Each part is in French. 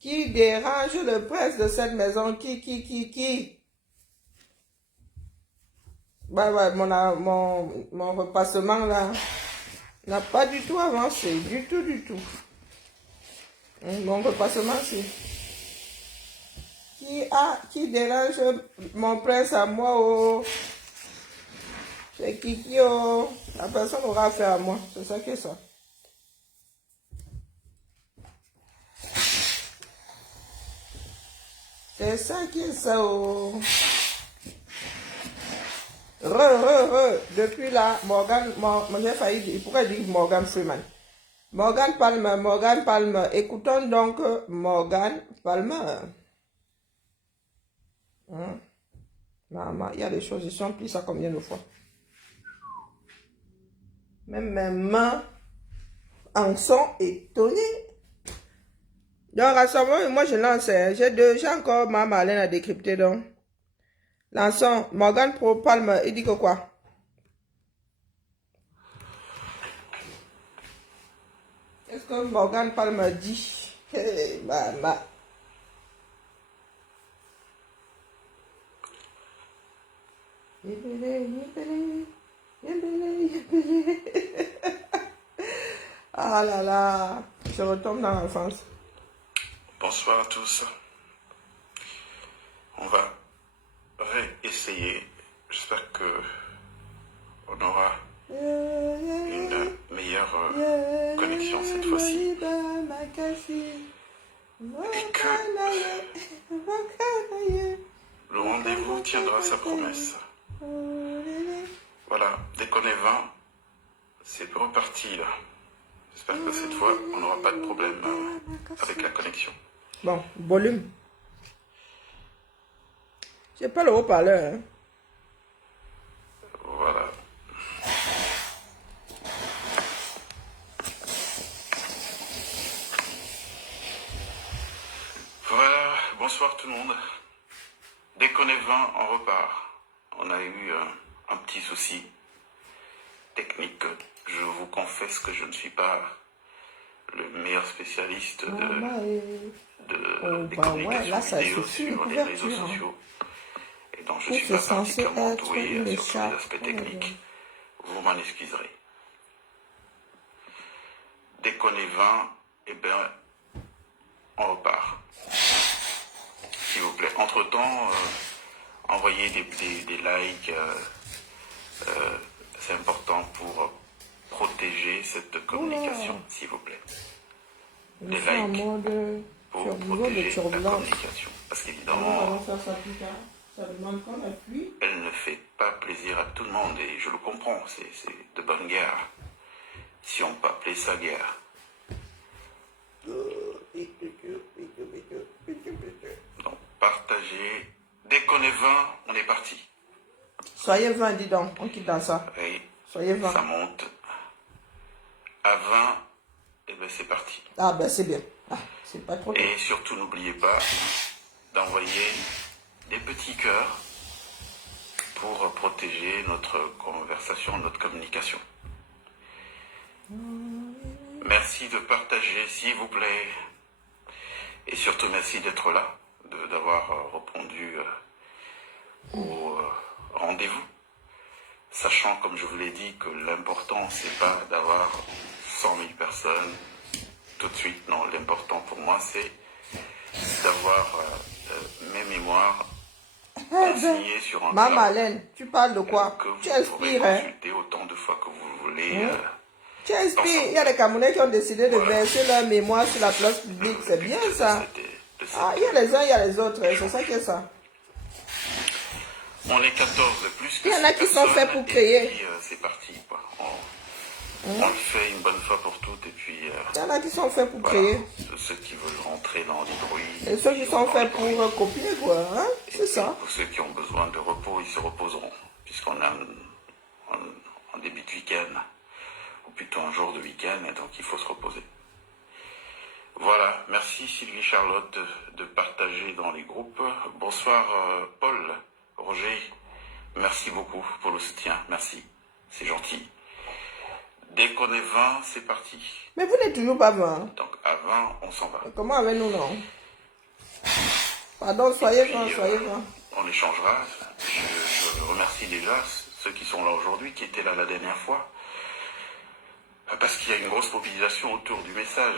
Qui dérange le prince de cette maison? Qui? Ouais, mon repassement là n'a pas du tout avancé. Du tout. Mon repassement, c'est... Qui dérange mon prince à moi? Oh. C'est qui, oh. La personne aura affaire à moi. C'est ça qui est ça. C'est ça qui est ça, oh. Depuis là, Morgan, j'ai failli dire, pourquoi dire Morgan Freeman? Morgan Palmer. Écoutons donc Morgan Palmer. Maman, il y a des choses, ils sont pris ça combien de fois? Même mes mains en sont étonnées. Donc, à ce moment, moi je lance, j'ai encore ma Marlène à décrypter donc. Lançons, Morgan Palmer, il dit que quoi? Qu'est-ce que Morgan Palmer dit? Hey, maman. Ah là là, je retombe dans l'enfance. Bonsoir à tous. On va réessayer. J'espère que on aura une meilleure connexion cette fois-ci. Et que le rendez-vous tiendra sa promesse. Voilà, dès qu'on est 20, c'est reparti là. J'espère que cette fois, on n'aura pas de problème avec la connexion. Bon, volume. J'ai pas le haut-parleur. Hein. Voilà. Voilà, bonsoir tout le monde. Dès qu'on est 20, on repart. On a eu un petit souci technique. Je vous confesse que je ne suis pas le meilleur spécialiste des communications vidéo sur les réseaux sociaux. Et donc je ne suis pas particulièrement doué sur tous les aspects techniques. Vous m'en excuserez. Dès qu'on est 20, eh bien, on repart. S'il vous plaît. Entre-temps, envoyez des likes. C'est important pour protéger cette communication, s'il vous plaît. Des likes pour protéger la communication. Parce qu'évidemment, elle ne fait pas plaisir à tout le monde et je le comprends, c'est de bonne guerre. Si on peut appeler ça guerre. Donc, partagez. Dès qu'on est 20, on est parti. Soyez 20, dis donc, on quitte dans ça. Oui, soyez 20. Ça monte. À 20, et bien c'est parti. Ah ben c'est bien. Ah, c'est pas trop. Et surtout, n'oubliez pas d'envoyer des petits cœurs pour protéger notre conversation, notre communication. Merci de partager, s'il vous plaît. Et surtout, merci d'être là, d'avoir répondu au rendez-vous. Sachant, comme je vous l'ai dit, que l'important, c'est pas d'avoir 100 000 personnes tout de suite. Non, l'important pour moi, c'est d'avoir mes mémoires consignées sur un Maman Marlène, tu parles de quoi? Tu inspires, hein? Consulter autant de fois que vous voulez. Tu inspires. Il y a des Camerounais qui ont décidé de verser leur mémoire sur la place publique. C'est bien ça. Ah, il y a les uns, il y a les autres. C'est ça qui est ça. On est 14 de plus que il y en a qui sont faits pour créer. C'est parti, quoi. On le fait une bonne fois pour toutes et puis... il y en a qui sont faits pour créer. Ceux qui veulent rentrer dans les bruits. Et ceux qui sont faits pour copier, quoi. Hein? C'est ça. Pour ceux qui ont besoin de repos, ils se reposeront. Puisqu'on a un début de week-end. Ou plutôt un jour de week-end, et donc il faut se reposer. Voilà, merci Sylvie Charlotte de partager dans les groupes. Bonsoir Paul, Roger, merci beaucoup pour le soutien, merci, c'est gentil. Dès qu'on est 20, c'est parti. Mais vous n'êtes toujours pas 20. Donc à 20, on s'en va. Comment avec nous, non? Pardon, soyez Puis, francs, soyez francs. on échangera. Je remercie déjà ceux qui sont là aujourd'hui, qui étaient là la dernière fois. Parce qu'il y a une grosse mobilisation autour du message.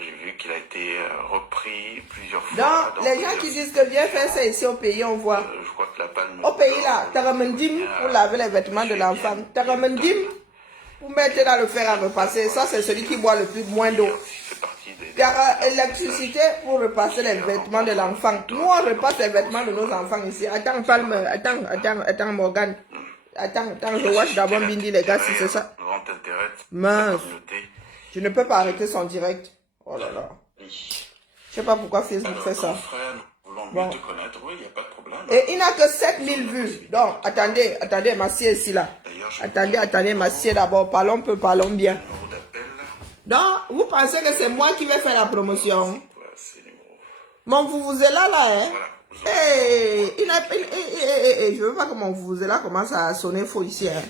J'ai vu qu'il a été repris plusieurs fois. Donc, les gens qui disent que viens faire ça ici au pays, on voit. Je crois que la palme Au pays là, tu as remendim pour laver les vêtements de l'enfant. Tu as remendim pour mettre dans le fer à repasser. Ça, c'est celui qui boit le plus moins d'eau. Tu as l'électricité pour repasser les vêtements de l'enfant. Nous, on repasse les vêtements de nos enfants ici. Attends, Palme, attends, Morgane. Attends, je watch d'abord Bindi, les gars, si c'est ça. Mince. Je ne peux pas arrêter son direct. Oh là là. Je sais pas pourquoi Facebook fait ça. Bon. Et il n'a que 7000 vues. Donc, attendez, m'assieds ici là. Attendez, m'assieds d'abord. Parlons peu, parlons bien. Donc, vous pensez que c'est moi qui vais faire la promotion? Mon vous êtes là, hein? Hey, je veux pas que mon vous êtes là commence à sonner faux ici, hein?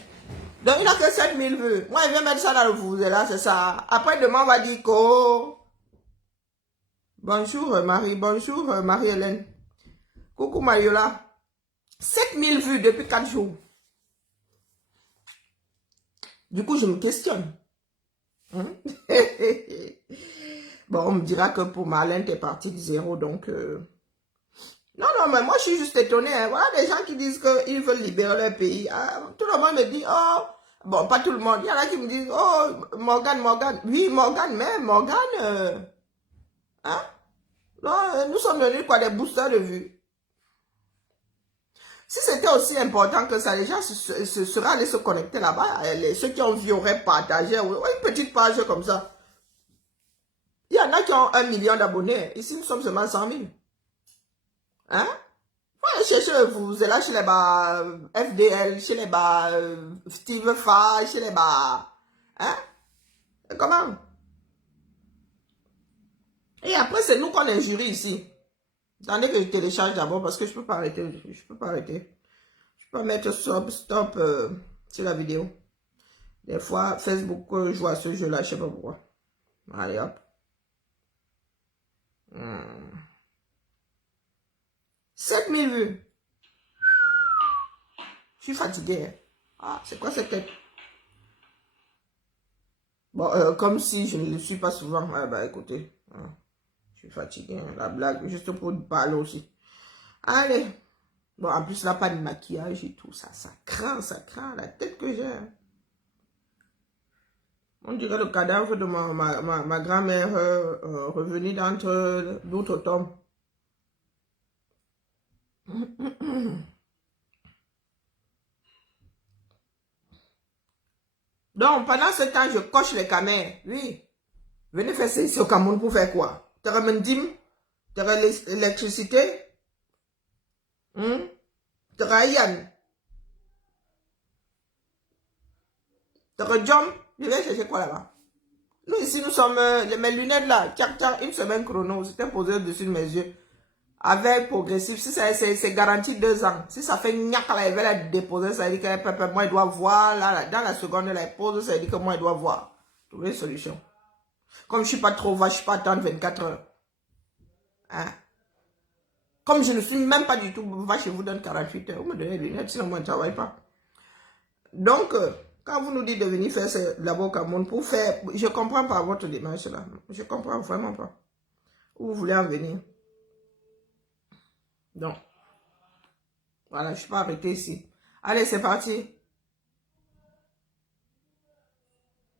Donc, il n'a que 7000 vues. Moi, il vient mettre ça dans le vous êtes là, c'est ça. Après, demain, on va dire que... Bonjour, Marie. Bonjour, Marie-Hélène. Coucou, Mariola. 7000 vues depuis 4 jours. Du coup, je me questionne. Hein? Bon, on me dira que pour Marlène, t'es parti de zéro, donc... Non, mais moi, je suis juste étonnée. Hein. Voilà des gens qui disent qu'ils veulent libérer leur pays. Ah, tout le monde me dit, oh... Bon, pas tout le monde. Il y en a qui me disent, oh, Morgane. Oui, Morgane, mais Morgane... Hein? Non, nous sommes devenus quoi, des boosters de vues. Si c'était aussi important que ça, les gens seraient allés se connecter là-bas. Ceux qui ont vu auraient partagé. Une petite page comme ça. Il y en a qui ont 1 million d'abonnés. Ici, nous sommes seulement 100 000. Hein? Vous allez chercher, vous êtes là chez les bas FDL, chez les bas Steve Fa, chez les bas... Hein? Et comment? Et après, c'est nous qu'on injurie ici. Attendez que je télécharge d'abord parce que je peux pas arrêter. Je peux pas mettre stop sur la vidéo. Des fois, Facebook joue à ce jeu-là, je sais pas pourquoi. Allez, hop. 7000 vues. Je suis fatigué. Hein. Ah, c'est quoi cette tête? Bon, comme si je ne le suis pas souvent. Ah, bah écoutez. Hein. Je suis fatigué. Hein. La blague, juste pour parler aussi. Allez. Bon, en plus, là, pas de maquillage et tout. Ça craint, la tête que j'ai. On dirait le cadavre de ma grand-mère revenue d'entre d'autres tombes. Donc, pendant ce temps, je coche les caméras. Oui. Venez faire ça ici au Cameroun pour faire quoi? Tu aurais mendim? Tu aurais l'électricité? Tu aurais Yann? Tu aurais John? Je vais chercher quoi là-bas? Nous ici, nous sommes... mes lunettes là, une semaine chrono, c'était posé au-dessus de mes yeux. Avec progressif, si c'est garanti 2 ans. Si ça fait gnac là, il va la déposer, ça veut dire que moi, il doit voir, là, dans la seconde, elle pose, ça veut dire que moi, il doit voir. Trouver une solution. Comme je suis pas trop vache, je ne peux pas attendre 24 heures. Hein? Comme je ne suis même pas du tout vache, je vous donne 48 heures. Vous me donnez des lunettes, sinon moi, je ne travaille pas. Donc, quand vous nous dites de venir faire ce labo Cameroun pour faire... Je ne comprends pas votre démarche là. Je ne comprends vraiment pas. Où vous voulez en venir? Donc, voilà, je ne suis pas arrêté ici. Allez, c'est parti.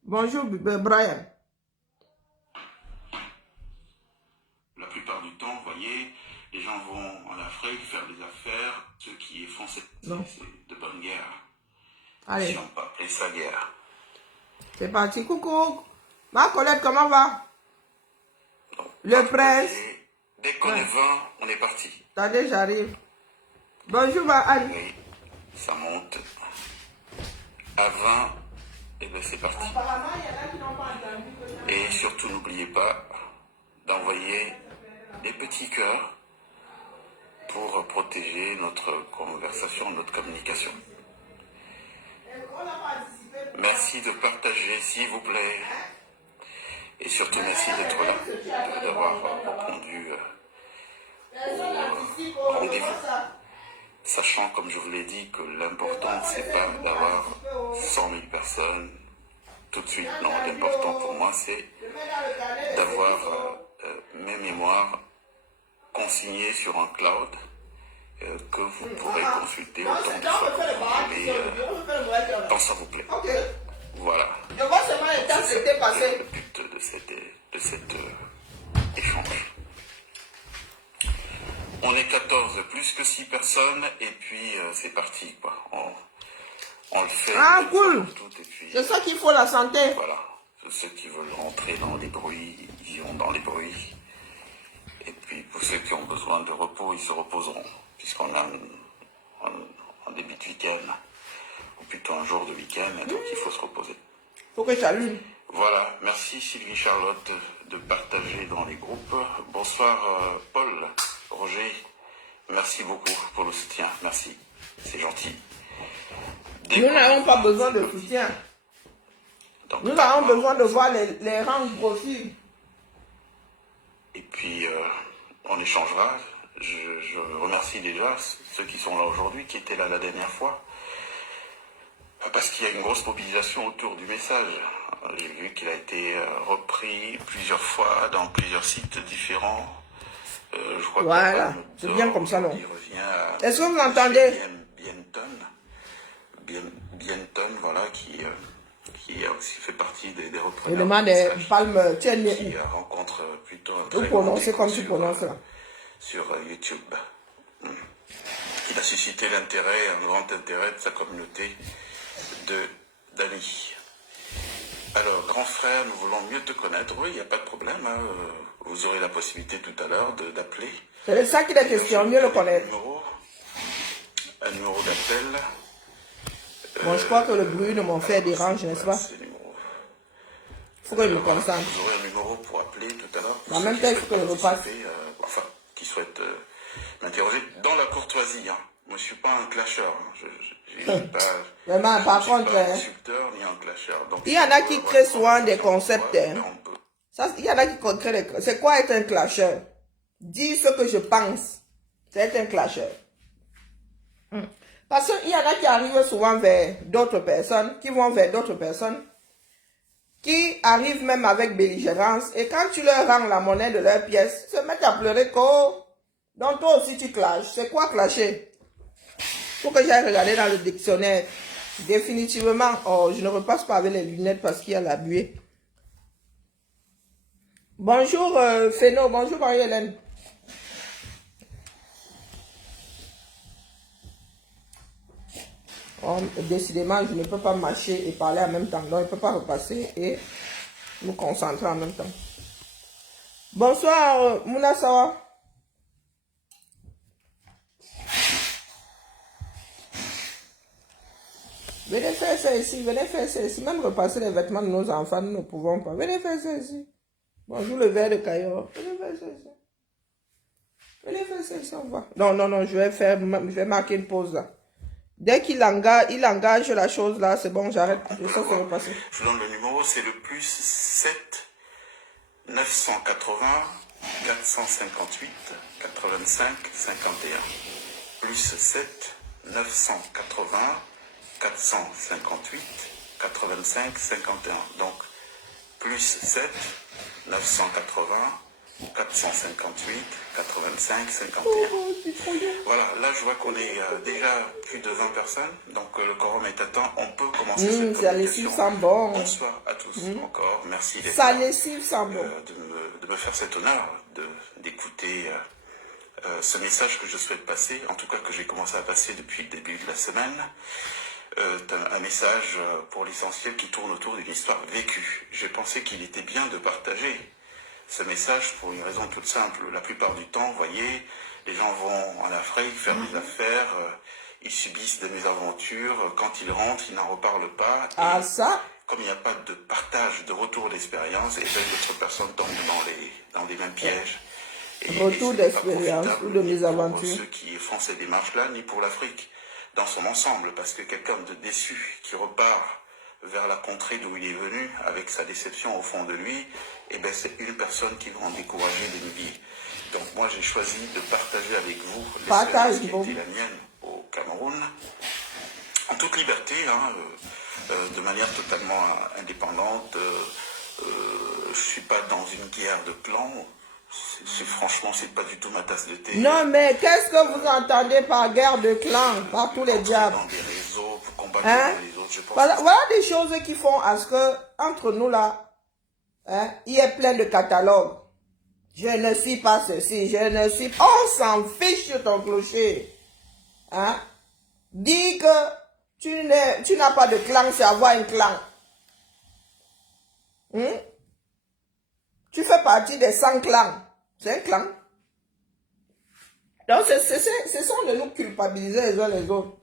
Bonjour, Brian. La plupart du temps, vous voyez, les gens vont en Afrique faire des affaires. Ceux qui font c'est de bonne guerre. Allez. Si on peut appeler ça guerre. C'est parti. Coucou. Ma Colette, comment va? Donc, le prince. Dès qu'on est 20, on est parti. Attendez, j'arrive. Bonjour, Anne. Oui, ça monte à 20, et bien c'est parti. Apparemment, il y en a qui n'ont pas entendu. Et surtout, n'oubliez pas d'envoyer des petits cœurs pour protéger notre conversation, notre communication. Merci de partager, s'il vous plaît. Et surtout, merci d'être là, d'avoir répondu rendez-vous. Sachant, comme je vous l'ai dit, que l'important, c'est pas d'avoir 100 000 personnes tout de suite. Non, l'important pour moi, c'est d'avoir mes mémoires consignées sur un cloud que vous pourrez consulter autant de fois que vous voulez, quand ça vous plaît. Voilà. C'est le but de cet échange. On est 14, plus que 6 personnes, et puis c'est parti, quoi. On le fait. Ah, cool. C'est ça qu'il faut, la santé. Voilà. Ceux qui veulent rentrer dans les bruits, ils iront dans les bruits. Et puis pour ceux qui ont besoin de repos, ils se reposeront, puisqu'on a un début de week-end, ou plutôt un jour de week-end, donc il faut se reposer. Faut que j'allume. Voilà, merci Sylvie Charlotte de partager dans les groupes. Bonsoir Paul, Roger, merci beaucoup pour le soutien, merci, c'est gentil. Nous n'avons pas besoin de soutien. Donc, nous avons besoin de voir les rangs grossir. Et puis on échangera. Je remercie déjà ceux qui sont là aujourd'hui, qui étaient là la dernière fois. Parce qu'il y a une grosse mobilisation autour du message. J'ai vu qu'il a été repris plusieurs fois dans plusieurs sites différents. Je crois voilà, c'est bien comme ça, non? Est-ce que vous m'entendez? Bienton, voilà, qui a aussi fait partie des repreneurs. Je demande des palmes, tiens, qui rencontre plutôt un très prononcer comme tu prononces là. Sur YouTube. Il a suscité l'intérêt, un grand intérêt de sa communauté d'amis. Alors, grand frère, nous voulons mieux te connaître. Oui, il n'y a pas de problème. Hein. Vous aurez la possibilité tout à l'heure d'appeler. C'est ça qui est la question, mieux le connaître. Un numéro d'appel. Bon, je crois que le bruit de mon frère dérange, n'est-ce pas? Il faut que je me concentre. Vous aurez un numéro pour appeler tout à l'heure. En même temps, il faut que je repasse. Enfin, qui souhaite m'interroger dans la courtoisie. Hein. Moi, je ne suis pas un clasheur. Vraiment, par contre, pas un insulteur ni un clasheur. Donc, il y en a qui créent souvent des concepts. Il y en a qui créent des... C'est quoi être un clasheur? Dire ce que je pense, c'est être un clasheur. Parce qu'il y en a qui arrivent souvent vers d'autres personnes, qui vont vers d'autres personnes, qui arrivent même avec belligérance, et quand tu leur rends la monnaie de leur pièce, ils se mettent à pleurer que donc toi aussi tu clashes. C'est quoi clasher? Faut que j'aille regarder dans le dictionnaire. Définitivement, oh, je ne repasse pas avec les lunettes parce qu'il y a la buée. Bonjour Féno, bonjour Marie-Hélène. Oh, décidément, je ne peux pas marcher et parler en même temps. Donc, je ne peux pas repasser et nous concentrer en même temps. Bonsoir, Mouna Sawa. Venez faire ça ici, venez faire ça ici. Même repasser les vêtements de nos enfants, nous ne pouvons pas. Venez faire ça ici. Bonjour le verre de Caillot. Venez faire ça ici. Venez faire ça ici, on va. Non, non, non, je vais marquer une pause là. Dès qu'il engage la chose là, c'est bon, j'arrête. Je sais que ça va passer. Je donne le numéro, c'est le plus 7 980 458 85 51. Plus 7 980 458 85 51. Donc, plus 7 980 458 85 51. Voilà, là je vois qu'on est déjà plus de 20 personnes, donc le quorum est atteint. On peut commencer cette ça lessive sent bon. Bonsoir à tous encore, merci d'être ça lessive sent bon. De me faire cet honneur d'écouter ce message que je souhaite passer, en tout cas que j'ai commencé à passer depuis le début de la semaine. Un message pour l'essentiel qui tourne autour d'une histoire vécue. J'ai pensé qu'il était bien de partager ce message pour une raison toute simple. La plupart du temps, vous voyez, les gens vont en Afrique faire des affaires, ils subissent des mésaventures, quand ils rentrent, ils n'en reparlent pas. Ah ça? Comme il n'y a pas de partage, de retour d'expérience, et bien d'autres personnes tombent dans les mêmes pièges. Et retour d'expérience ou de mésaventures. Pour ceux qui font ces démarches-là, ni pour l'Afrique dans son ensemble, parce que quelqu'un de déçu qui repart vers la contrée d'où il est venu, avec sa déception au fond de lui, et ben c'est une personne qui va en décourager des milliers. Donc moi j'ai choisi de partager avec vous Partage, l'expérience qui a été la mienne au Cameroun, en toute liberté, hein, de manière totalement indépendante. Je suis pas dans une guerre de clans. Franchement, c'est pas du tout ma tasse de thé. Non, mais qu'est-ce que vous entendez par guerre de clans, par tous les diables? Dans des réseaux, pour combattre Hein? les autres, je pense Voilà des choses qui font à ce que, entre nous là, hein, il y ait plein de catalogues. Je ne suis pas ceci, je ne suis pas... On s'en fiche de ton clocher. Hein? Dis que tu n'as pas de clan, c'est avoir un clan. Tu fais partie des 100 clans. C'est un clan. Donc, c'est ça de nous culpabiliser les uns les autres.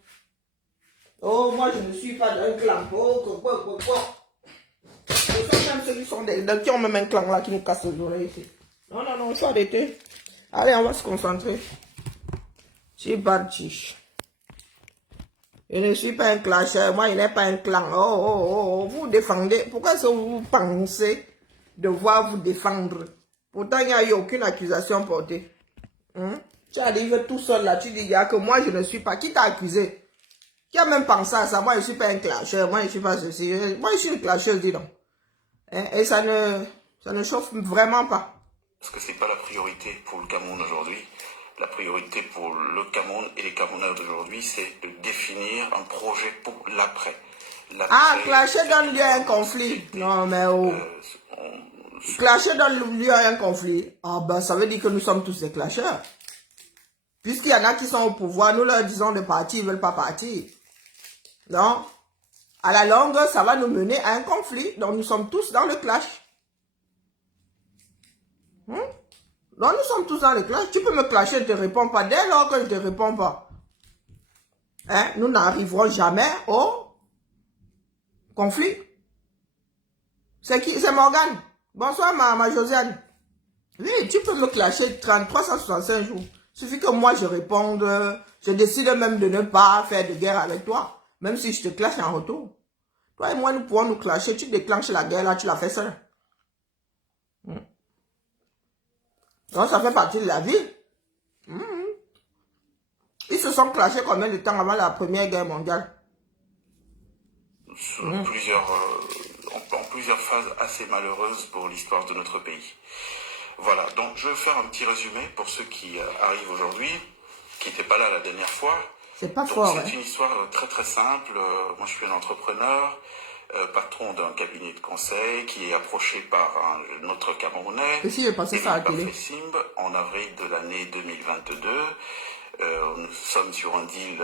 Oh, moi, je ne suis pas d'un clan. Oh, quoi. Ce sont même ceux qui sont qui ont même un clan là qui nous casse les oreilles ici. Non, il faut arrêter. Allez, on va se concentrer. C'est parti. Je ne suis pas un clasheur. Moi, je n'ai pas un clan. Oh, vous défendez. Pourquoi est-ce que vous pensez devoir vous défendre? Pourtant, il n'y a eu aucune accusation portée. Tu arrives tout seul là, tu dis que moi, je ne suis pas. Qui t'a accusé? Qui a même pensé à ça? Moi, je ne suis pas un clasheur. Moi, je ne suis pas ceci. Moi, je suis une clasheuse, dis donc. Et ça ne chauffe vraiment pas. Parce que ce n'est pas la priorité pour le Cameroun aujourd'hui. La priorité pour le Cameroun et les Camerounais d'aujourd'hui, c'est de définir un projet pour l'après. Clasher donne lieu à un conflit. Non, mais oh. Clasher donne lieu à un conflit. Ah ben, ça veut dire que nous sommes tous des clasheurs. Puisqu'il y en a qui sont au pouvoir, nous leur disons de partir, ils ne veulent pas partir. Non. À la longue, ça va nous mener à un conflit. Donc, nous sommes tous dans le clash. Donc, nous sommes tous dans le clash. Tu peux me clasher, je ne te réponds pas. Dès lors que je ne te réponds pas, nous n'arriverons jamais au conflit. C'est qui? C'est Morgane. Bonsoir, ma Josiane. Oui, tu peux me clasher 365 jours. Il suffit que moi, je réponde. Je décide même de ne pas faire de guerre avec toi. Même si je te clash en retour. Toi et moi, nous pouvons nous clasher. Tu déclenches la guerre, là, tu la fais seule. Donc, ça fait partie de la vie. Ils se sont clashés combien de temps avant la Première Guerre mondiale? En plusieurs phases assez malheureuses pour l'histoire de notre pays. Voilà, donc je vais faire un petit résumé pour ceux qui arrivent aujourd'hui, qui n'étaient pas là la dernière fois. C'est pas fort, C'est une histoire très très simple. Moi, je suis un entrepreneur, patron d'un cabinet de conseil qui est approché par un autre Camerounais, Simb, en avril de l'année 2022. Nous sommes sur un deal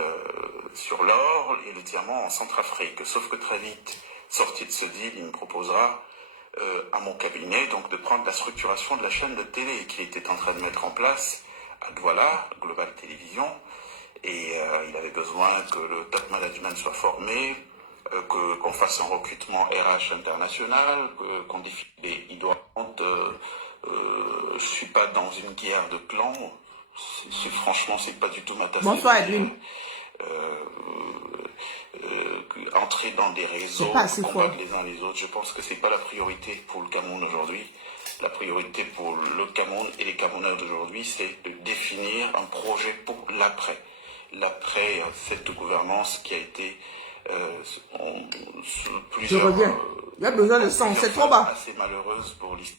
sur l'or et le diamant en Centrafrique. Sauf que très vite, sorti de ce deal, il me proposera à mon cabinet donc de prendre la structuration de la chaîne de télé qu'il était en train de mettre en place à Douala, Global Télévision. Et il avait besoin que le top management soit formé, qu'on fasse un recrutement RH international, qu'on définisse les idoines. Je suis pas dans une guerre de clans. Franchement, c'est pas du tout ma tasse. Bonsoir, Edwin. Entrer dans des réseaux, combattre les uns les autres, je pense que c'est pas la priorité pour le Cameroun aujourd'hui. La priorité pour le Cameroun et les Camerounais d'aujourd'hui, c'est de définir un projet pour l'après. L'après cette gouvernance qui a été plusieurs... Je reviens. Il y a besoin de sang, c'est trop bas. Assez malheureuse pour l'histoire.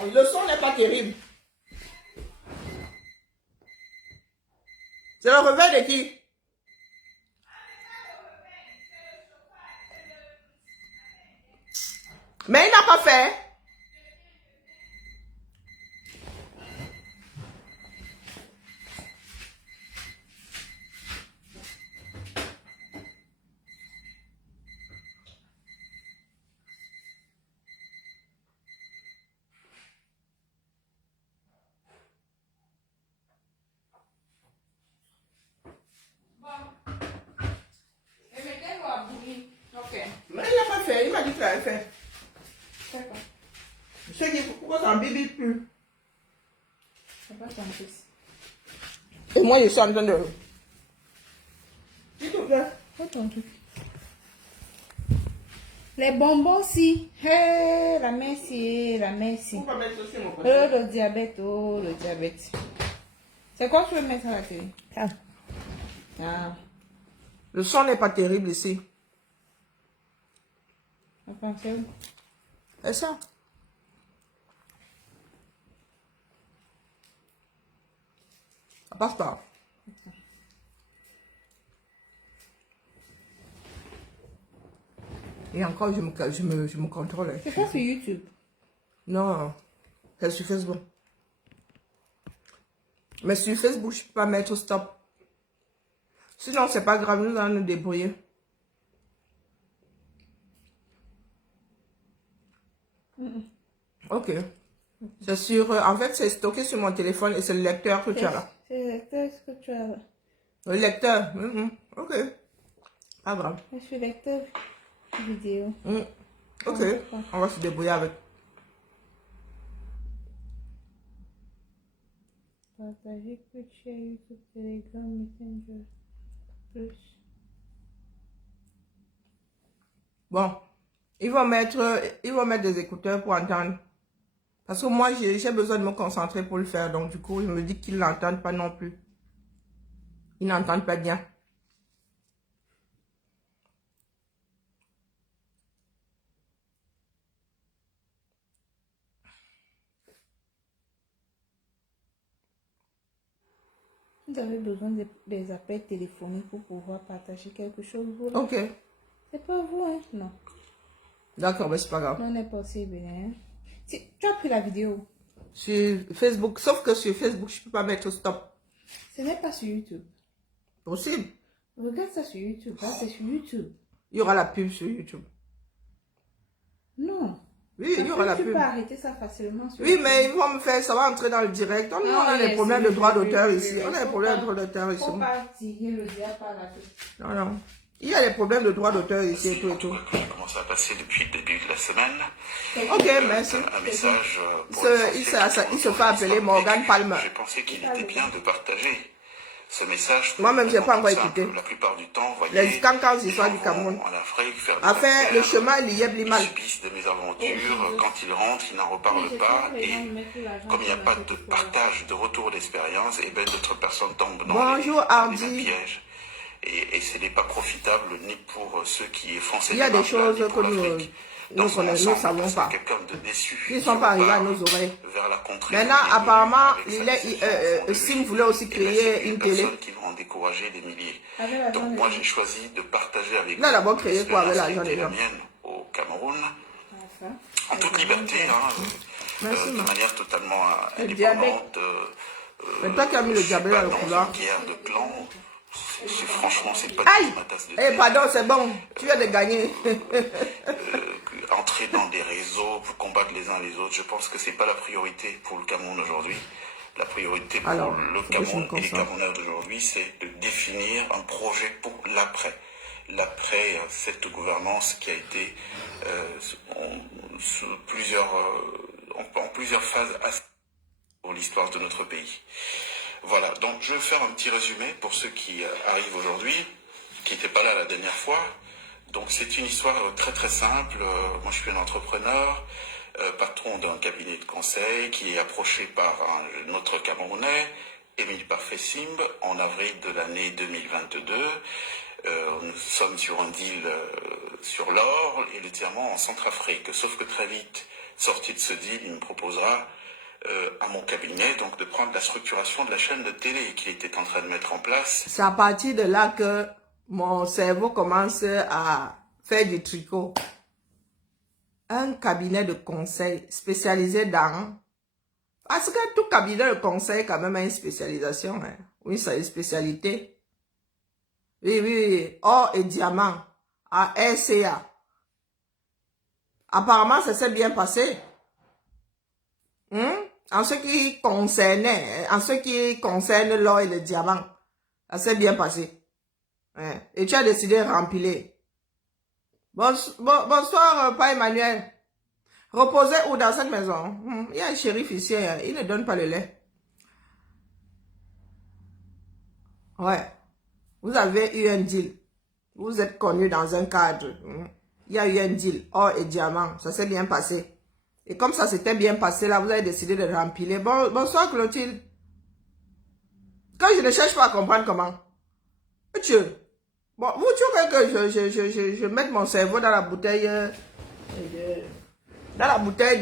Bon, le son n'est pas terrible. C'est le réveil de qui? Mais il n'a pas fait. Mais il n'a pas fait, il m'a dit qu'il avait fait. D'accord. Je sais qu'il faut pourquoi ça ne bibi plus. C'est pas ton fils. Et moi, je suis en train de... S'il te plaît. Pas ton truc. Les bonbons, si. Hey, la merci, la merci. Faut pas mettre ça sur mon Oh, côté. le diabète, oh, le diabète. C'est quoi que tu veux mettre à la télé? Ah. Ah, Le son n'est pas terrible ici. enfin, c'est où? C'est ça. Ça passe pas. Et encore, je me contrôle. C'est pas sur YouTube. Non, c'est sur Facebook. Mais sur Facebook, je ne peux pas mettre stop. Sinon, c'est pas grave, nous allons nous débrouiller. Ok. C'est sûr. En fait, c'est stocké sur mon téléphone et c'est le lecteur que tu as là. C'est le lecteur ce que tu as là. Le lecteur. Ok. Pas grave. Je suis lecteur vidéo. Ok. On va se débrouiller avec. Partager que tu as YouTube, Telegram, Messenger. Plus. Bon. Ils vont mettre des écouteurs pour entendre. Parce que moi, j'ai besoin de me concentrer pour le faire. Donc, du coup, ils me disent qu'ils n'entendent pas non plus. Ils n'entendent pas bien. Vous avez besoin des appels téléphoniques pour pouvoir partager quelque chose. Vous, Ok. c'est pas vous, hein? Non. D'accord, mais c'est pas grave. Non, n'est possible, hein? Tu as pris la vidéo. Sur Facebook, sauf que sur Facebook, je peux pas mettre stop. Ce n'est pas sur YouTube. Possible. Regarde ça sur YouTube. Là, c'est sur YouTube. Il y aura la pub sur YouTube. Non. Oui, il y aura la Tu pub. peux arrêter ça facilement sur Oui, YouTube. mais ils vont me faire, ça va entrer dans le direct. On Ah, a des oui, problèmes c'est de droit oui, d'auteur oui, ici. oui, On a des faut problèmes de pas- droit d'auteur ici. Faut pas tirer le diable par la tête. Non, non. Il y a des problèmes de droit d'auteur ici et tout et tout. Que j'ai commencé à passer depuis le début de la semaine. Ok, merci. Un message pour Il se fait appeler Morgan Palmer. J'ai pensé qu'il était bien de partager ce message. Moi-même, j'ai pas encore Simple. écouté. La plupart du temps, vous Les voyez, cancans les histoires gens du Cameroun. vont en Afrique faire des Enfin, le affaires, chemin, il y a ils Blimal. subissent des mésaventures. Quand ils rentrent, ils n'en reparlent pas. Et comme il n'y a pas de partage, de retour d'expérience, et bien d'autres personnes tombent dans Bonjour, les Hardy. pièges. Et ce n'est pas profitable ni pour ceux qui font ces Il y a des démarches-là, choses ni pour que nous l'Afrique. Dans son ne ensemble, savons parce que pas. quelqu'un de déçu Ils ne sont pas arrivés à nos oreilles. vers la contrée Maintenant, des milliers, apparemment, avec sa Sim voulait aussi créer une télé. personnes qui vont décourager des milliers. Avec l'argent Donc des moi gens. j'ai choisi de partager avec Il a d'abord créé quoi avec l'argent l'expérience qui des était la gens? mienne au Cameroun, Enfin, en toute liberté, hein, Merci, de ma. manière totalement Le diabète. indépendante. Mais toi qui as mis le diabète dans le couloir. Une guerre de clans. Franchement, c'est pas Aïe! du tout ma tasse de Eh, thé. pardon, c'est bon. Tu viens de gagner. Entrer dans des réseaux pour combattre les uns les autres, je pense que c'est pas la priorité pour le Cameroun aujourd'hui. La priorité pour Alors, le faut que je me Cameroun et les concentre. Camerounais d'aujourd'hui, c'est de définir un projet pour l'après. L'après cette gouvernance qui a été en plusieurs phases pour l'histoire de notre pays. Voilà, donc je vais faire un petit résumé pour ceux qui arrivent aujourd'hui, qui n'étaient pas là la dernière fois. Donc c'est une histoire très très simple. Moi je suis un entrepreneur, patron d'un cabinet de conseil qui est approché par un autre Camerounais, Émile Parfait-Simb, en avril de l'année 2022. Nous sommes sur un deal sur l'or et le diamant en Centrafrique. Sauf que très vite, sorti de ce deal, il me proposera à mon cabinet donc de prendre la structuration de la chaîne de télé qu'il était en train de mettre en place. C'est à partir de là que mon cerveau commence à faire du tricot. Un cabinet de conseil spécialisé dans... Parce que tout cabinet de conseil quand même a une spécialisation. Hein. Oui, ça a une spécialité. Oui, oui, oui. Or et diamant. À RCA. Apparemment, ça s'est bien passé. En ce qui concernait, en ce qui concerne l'or et le diamant, ça s'est bien passé. Hein. Et tu as décidé de remplir. Bonsoir, Père Emmanuel. Reposez où dans cette maison? Il y a un shérif ici, hein. Il ne donne pas le lait. Ouais. Vous avez eu un deal. Vous êtes connu dans un cadre. Il y a eu un deal, or et diamant. Ça s'est bien passé. Et comme ça s'était bien passé, là, vous avez décidé de remplir. Bonsoir, Clotilde. Quand je ne cherche pas à comprendre comment. Dieu. Bon, vous, tu veux que je mette mon cerveau dans la bouteille... dans la bouteille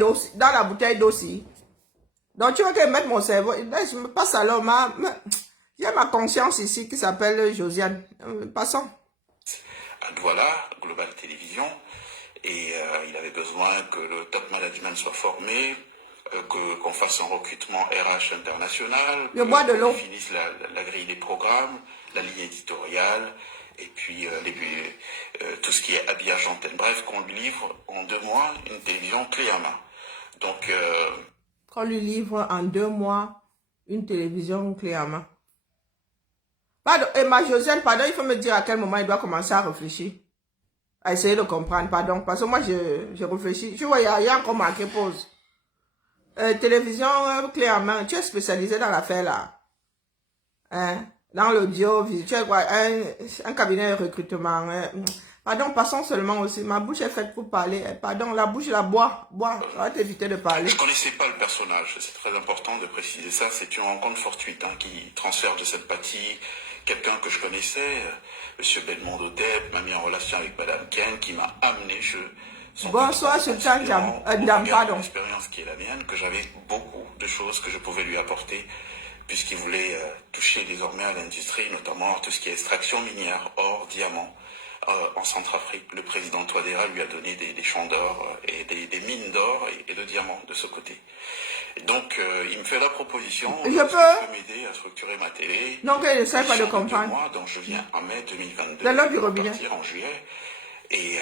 d'eau-ci. Donc, tu veux que je mette mon cerveau... Je me passe alors, j'ai ma conscience ici qui s'appelle Josiane. Passons. À Douala, Global Télévision, et il avait besoin que le top management soit formé, qu'on fasse un recrutement RH international, Je bois de l'eau. qu'on finisse la grille des programmes, la ligne éditoriale, et puis tout ce qui est habillage antenne. Bref, qu'on lui livre en 2 mois une télévision clé en main. Donc, qu'on lui livre en 2 mois une télévision clé en main. Pardon, et ma Josiane, pardon, il faut me dire à quel moment il doit commencer à réfléchir. À essayer de comprendre, pardon. Parce que moi, je réfléchis. Tu vois, il y a encore marqué pause. Télévision clé en main. Tu es spécialisé dans l'affaire là. Hein? Dans l'audio, tu es quoi? Un cabinet de recrutement. Pardon, passons seulement aussi. Ma bouche est faite pour parler. Pardon, la bouche, la bois. Ça va t'éviter de parler. je ne connaissais pas le personnage. C'est très important de préciser ça. C'est une rencontre fortuite qui transfère de cette partie quelqu'un que je connaissais, M. Belmondo Deb, m'a mis en relation avec Madame Ken, qui m'a amené chez son Bonsoir, Sultan Dam, pardon. Une expérience qui est la mienne, que j'avais beaucoup de choses que je pouvais lui apporter, puisqu'il voulait toucher désormais à l'industrie, notamment tout ce qui est extraction minière, or, diamant. En Centrafrique, le président Touadéra lui a donné des champs d'or et des mines d'or et de diamants de ce côté. Et donc, il me fait la proposition de m'aider à structurer ma télé. Donc, il ne sait pas de comprendre. Mois, donc je viens en mai 2022. De l'eau du robinet. Partir en juillet. Et,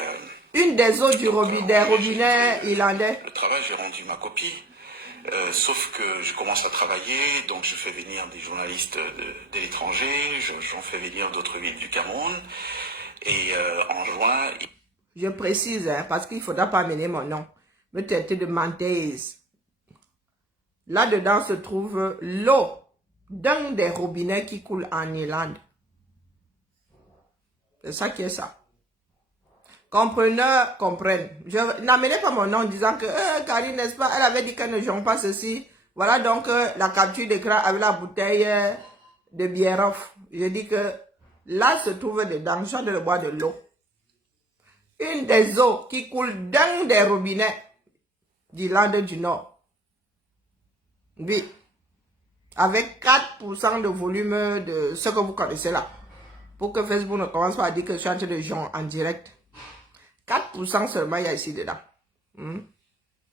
une des eaux du robinet, robinets irlandais. Le travail, j'ai rendu ma copie. Sauf que je commence à travailler, donc je fais venir des journalistes de l'étranger, j'en fais venir d'autres villes du Cameroun. Et en juin... Je précise, hein, parce qu'il ne faudra pas amener mon nom. Me traiter de menteuse. Là-dedans se trouve l'eau d'un des robinets qui coule en Irlande. C'est ça qui est ça. Compreneurs comprennent. Je n'amenez pas mon nom en disant que Karine, n'est-ce pas, elle avait dit qu'elle ne jonge pas ceci. Voilà donc la capture d'écran avec la bouteille de Bierhoff. Je dis que là se trouve dedans, je suis de boire de l'eau. Une des eaux qui coule dans des robinets d'Irlande du Nord. Oui. Avec 4% de volume de ce que vous connaissez là. Pour que Facebook ne commence pas à dire que je suis en train de jouer en direct. 4% seulement il y a ici dedans.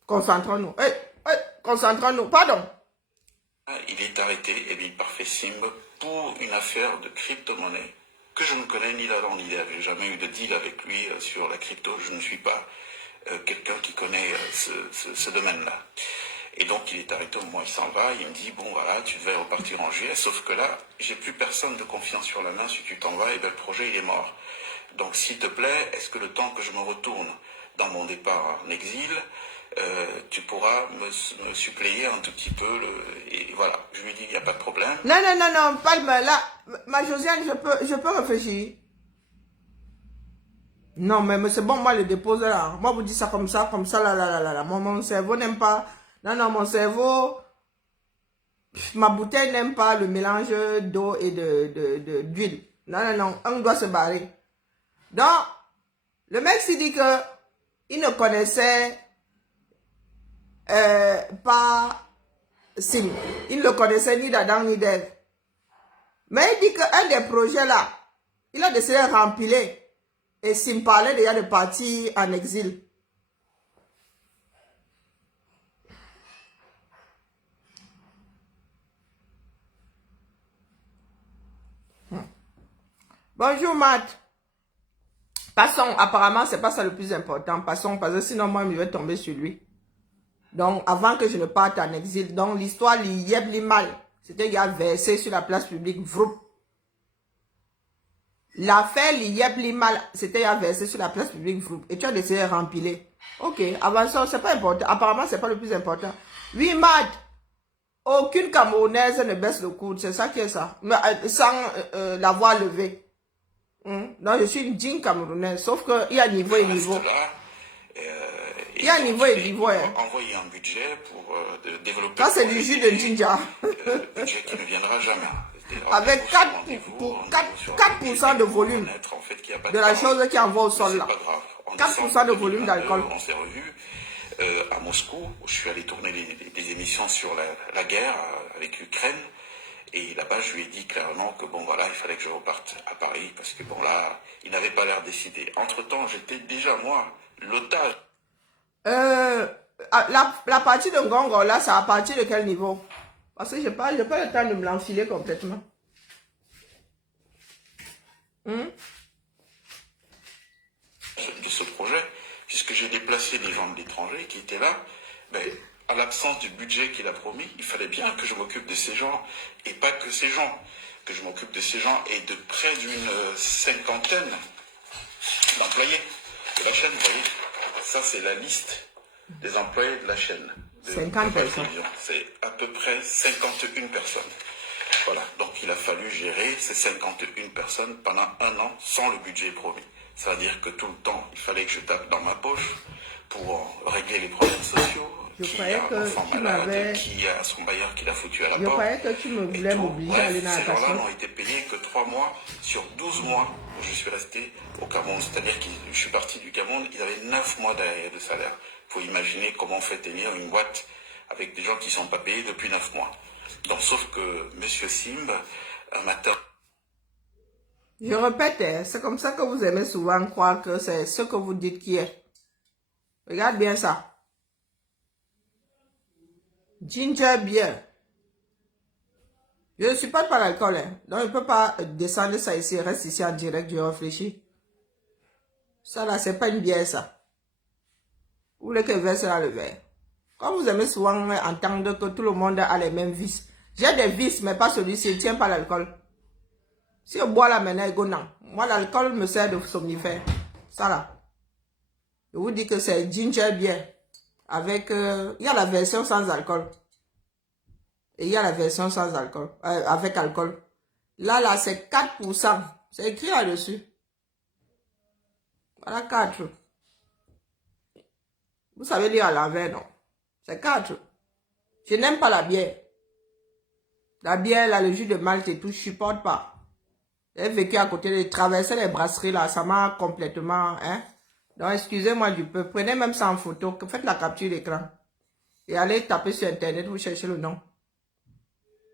Concentrons-nous. Concentrons-nous. Pardon. Il est arrêté, Émile Parfait Simb, pour une affaire de crypto-monnaie que je ne connais ni l'avant ni l'avant. Je n'ai jamais eu de deal avec lui sur la crypto. Je ne suis pas quelqu'un qui connaît ce domaine-là. Et donc il est arrêté au moment où il s'en va. Il me dit, bon voilà, tu devais repartir en juillet. Sauf que là, j'ai plus personne de confiance sur la main. Si tu t'en vas, et bien le projet il est mort. Donc s'il te plaît, est-ce que le temps que je me retourne dans mon départ en exil, tu pourras me suppléer un tout petit peu et voilà, je lui dis, il n'y a pas de problème. Non, Palme, là, ma Josiane, je peux réfléchir. Non, mais c'est bon, moi, le dépose là. Moi, vous dites ça, là. Mon cerveau n'aime pas. Non, mon cerveau, ma bouteille n'aime pas le mélange d'eau et d'huile. Non, on doit se barrer. Donc, le mec s'est dit que il ne connaissait par Sim. Il ne le connaissait ni d'Adam ni d'Ève. Mais il dit qu'un des projets là, il a décidé de rempiler. Et Sim parlait déjà de partir en exil. Bonjour Matt. Passons, apparemment c'est pas ça le plus important. Passons, parce que sinon moi je vais tomber sur lui. Donc avant que je ne parte en exil, donc l'histoire Lieb Limal, c'était il y a versé sur la place publique, vroup. L'affaire Lieb Limal, c'était il y a versé sur la place publique, vroup. Et tu as décidé de rempiler. Ok, avançons, c'est pas important. Apparemment c'est pas le plus important. Oui Matt. Aucune Camerounaise ne baisse le coude, c'est ça qui est ça. Mais, sans la voix levée. Donc je suis une digne Camerounaise, sauf qu'il y a niveau et niveau. Il y a niveau et niveau. Envoyer un budget pour développer... Ça c'est du jus de ginger. Budget qui ne viendra jamais. Avec 4% de volume de la chose qui envoie au sol là. 4% de volume d'alcool. On s'est revus à Moscou, où je suis allé tourner des émissions sur la guerre avec l'Ukraine. Et là-bas, je lui ai dit clairement que bon, voilà, il fallait que je reparte à Paris parce que bon, là, il n'avait pas l'air décidé. Entre-temps, j'étais déjà, moi, l'otage. La partie de Ngongo, là, c'est à partir de quel niveau? Parce que je n'ai pas le temps de me l'enfiler complètement. De ce projet, puisque j'ai déplacé des gens de l'étranger qui étaient là, ben, à l'absence du budget qu'il a promis, il fallait bien que je m'occupe de ces gens, et pas que ces gens, que je m'occupe de ces gens, et de près d'une cinquantaine d'employés de la chaîne, vous voyez. Ça, c'est la liste des employés de la chaîne. 50 personnes. C'est à peu près 51 personnes. Voilà, donc il a fallu gérer ces 51 personnes pendant un an sans le budget promis. C'est-à-dire que tout le temps, il fallait que je tape dans ma poche pour régler les problèmes sociaux. Je croyais que tu m'avais... Qui a son bailleur qui l'a foutu à la porte. Je croyais que tu me voulais m'obliger à aller dans la casserole. Ces gens-là casserole. n'ont été payés que 3 mois sur 12 mois où je suis resté au Cameroun. C'est-à-dire que je suis parti du Cameroun, ils avaient 9 mois de salaire. Il faut imaginer comment on fait tenir une boîte avec des gens qui ne sont pas payés depuis 9 mois. Donc, sauf que M. Simb, un matin... Je répète, c'est comme ça que vous aimez souvent croire que c'est ce que vous dites qui est. Regarde bien ça. Ginger beer. Je ne suis pas par l'alcool, hein. Donc je ne peux pas descendre ça ici, reste ici en direct, je réfléchis. Ça là, c'est pas une bière ça. Vous voulez que je verse dans le verre. Quand vous aimez souvent entendre que tout le monde a les mêmes vices. J'ai des vices, mais pas celui-ci, il ne tient pas l'alcool. Si je bois là maintenant, il go non. Moi, l'alcool me sert de somnifère. Ça là. Je vous dis que c'est ginger beer. Avec, il y a la version sans alcool. Et il y a la version sans alcool. Avec alcool. Là, c'est 4%. C'est écrit là-dessus. Voilà 4. Vous savez lire à l'envers, non? C'est 4. Je n'aime pas la bière. La bière, là, le jus de malt et tout, je supporte pas. J'ai vécu à côté de traverser les brasseries, là, ça m'a complètement, hein. Donc, excusez-moi du peu. Prenez même ça en photo, faites la capture d'écran. Et allez taper sur Internet, vous cherchez le nom.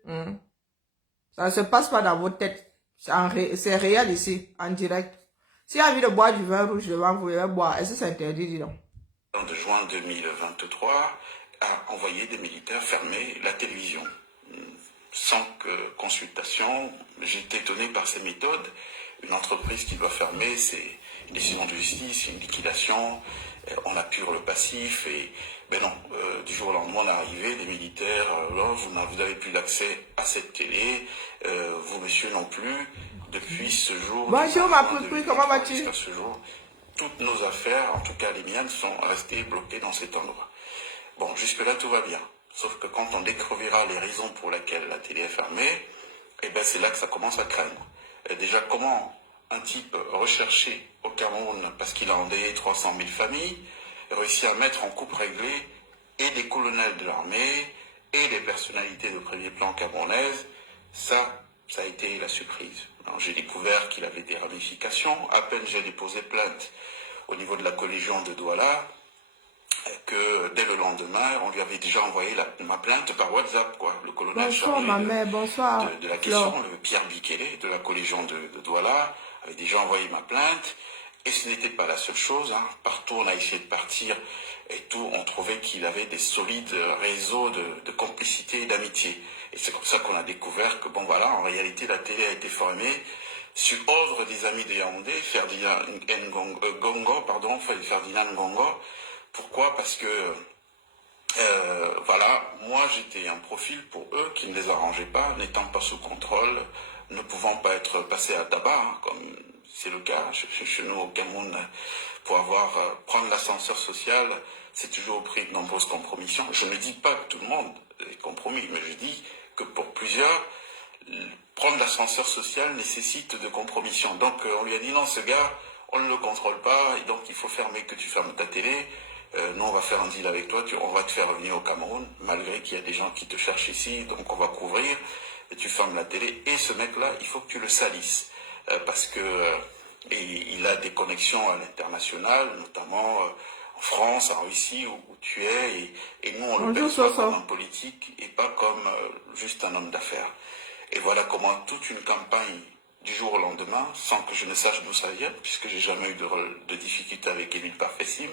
Ça ne se passe pas dans votre tête. C'est réel ici, en direct. Si vous avez envie de boire du vin rouge devant vous, vous allez boire. Est-ce que c'est interdit, dis donc? De juin 2023, a envoyé des militaires fermer la télévision. Sans consultation, j'étais étonné par ces méthodes. Une entreprise qui doit fermer, c'est une décision de justice, une liquidation, on appure le passif et ben non, du jour au lendemain on est arrivé, des militaires, vous n'avez plus l'accès à cette télé, vous monsieur non plus, depuis ce jour. Bonjour ma poupée, comment vas-tu? Jusqu'à ce jour, toutes nos affaires, en tout cas les miennes, sont restées bloquées dans cet endroit. Bon, jusque-là tout va bien. Sauf que quand on découvrira les raisons pour lesquelles la télé est fermée, eh ben c'est là que ça commence à craindre. Et déjà, comment un type recherché au Cameroun, parce qu'il a endeuillé 300 000 familles, réussit à mettre en coupe réglée et des colonels de l'armée et des personnalités de premier plan camerounaises, ça a été la surprise. J'ai découvert qu'il avait des ramifications. À peine j'ai déposé plainte au niveau de la collégion de Douala, que dès le lendemain, on lui avait déjà envoyé ma plainte par WhatsApp, quoi. Le colonel Bonsoir, chargé ma mère. Bonsoir, de la Flore. question, le Pierre Bikele, de la collégion de Douala, avait déjà envoyé ma plainte. Et ce n'était pas la seule chose, hein. Partout on a essayé de partir et tout, on trouvait qu'il avait des solides réseaux de complicité et d'amitié. Et c'est comme ça qu'on a découvert que, bon voilà, en réalité la télé a été formée sur ordre des amis de Yaoundé, Ferdinand Ngongo. Pourquoi? Parce que, voilà, moi j'étais un profil pour eux qui ne les arrangeait pas, n'étant pas sous contrôle, ne pouvant pas être passé à tabac, hein, comme c'est le cas chez nous au Cameroun, pour prendre l'ascenseur social, c'est toujours au prix de nombreuses compromissions. Je ne dis pas que tout le monde est compromis, mais je dis que pour plusieurs, prendre l'ascenseur social nécessite de compromission. Donc on lui a dit non, ce gars, on ne le contrôle pas, et donc il faut que tu fermes ta télé. Nous on va faire un deal avec toi, on va te faire revenir au Cameroun, malgré qu'il y a des gens qui te cherchent ici, donc on va couvrir, et tu fermes la télé. Et ce mec-là, il faut que tu le salisses, parce que il a des connexions à l'international, notamment en France, en Russie, où tu es, et nous on le perçoit comme un politique et pas comme juste un homme d'affaires. Et voilà comment toute une campagne du jour au lendemain, sans que je ne sache d'où ça vient, puisque j'ai jamais eu de difficulté avec Émile Parfessim,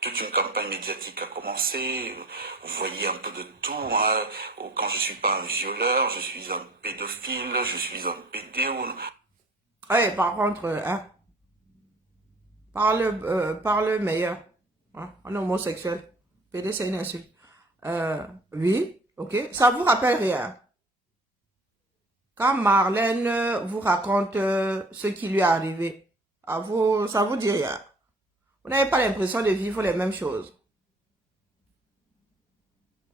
toute une campagne médiatique a commencé. Vous voyez un peu de tout, hein. Quand je suis pas un violeur, je suis un pédophile, je suis un pédéo. Ouais, par contre, hein, parle meilleur. Hein, un homosexuel. PD, c'est une insulte. Oui, ok. Ça vous rappelle rien. Quand Marlène vous raconte ce qui lui est arrivé, ça vous dit rien. Vous n'avez pas l'impression de vivre les mêmes choses.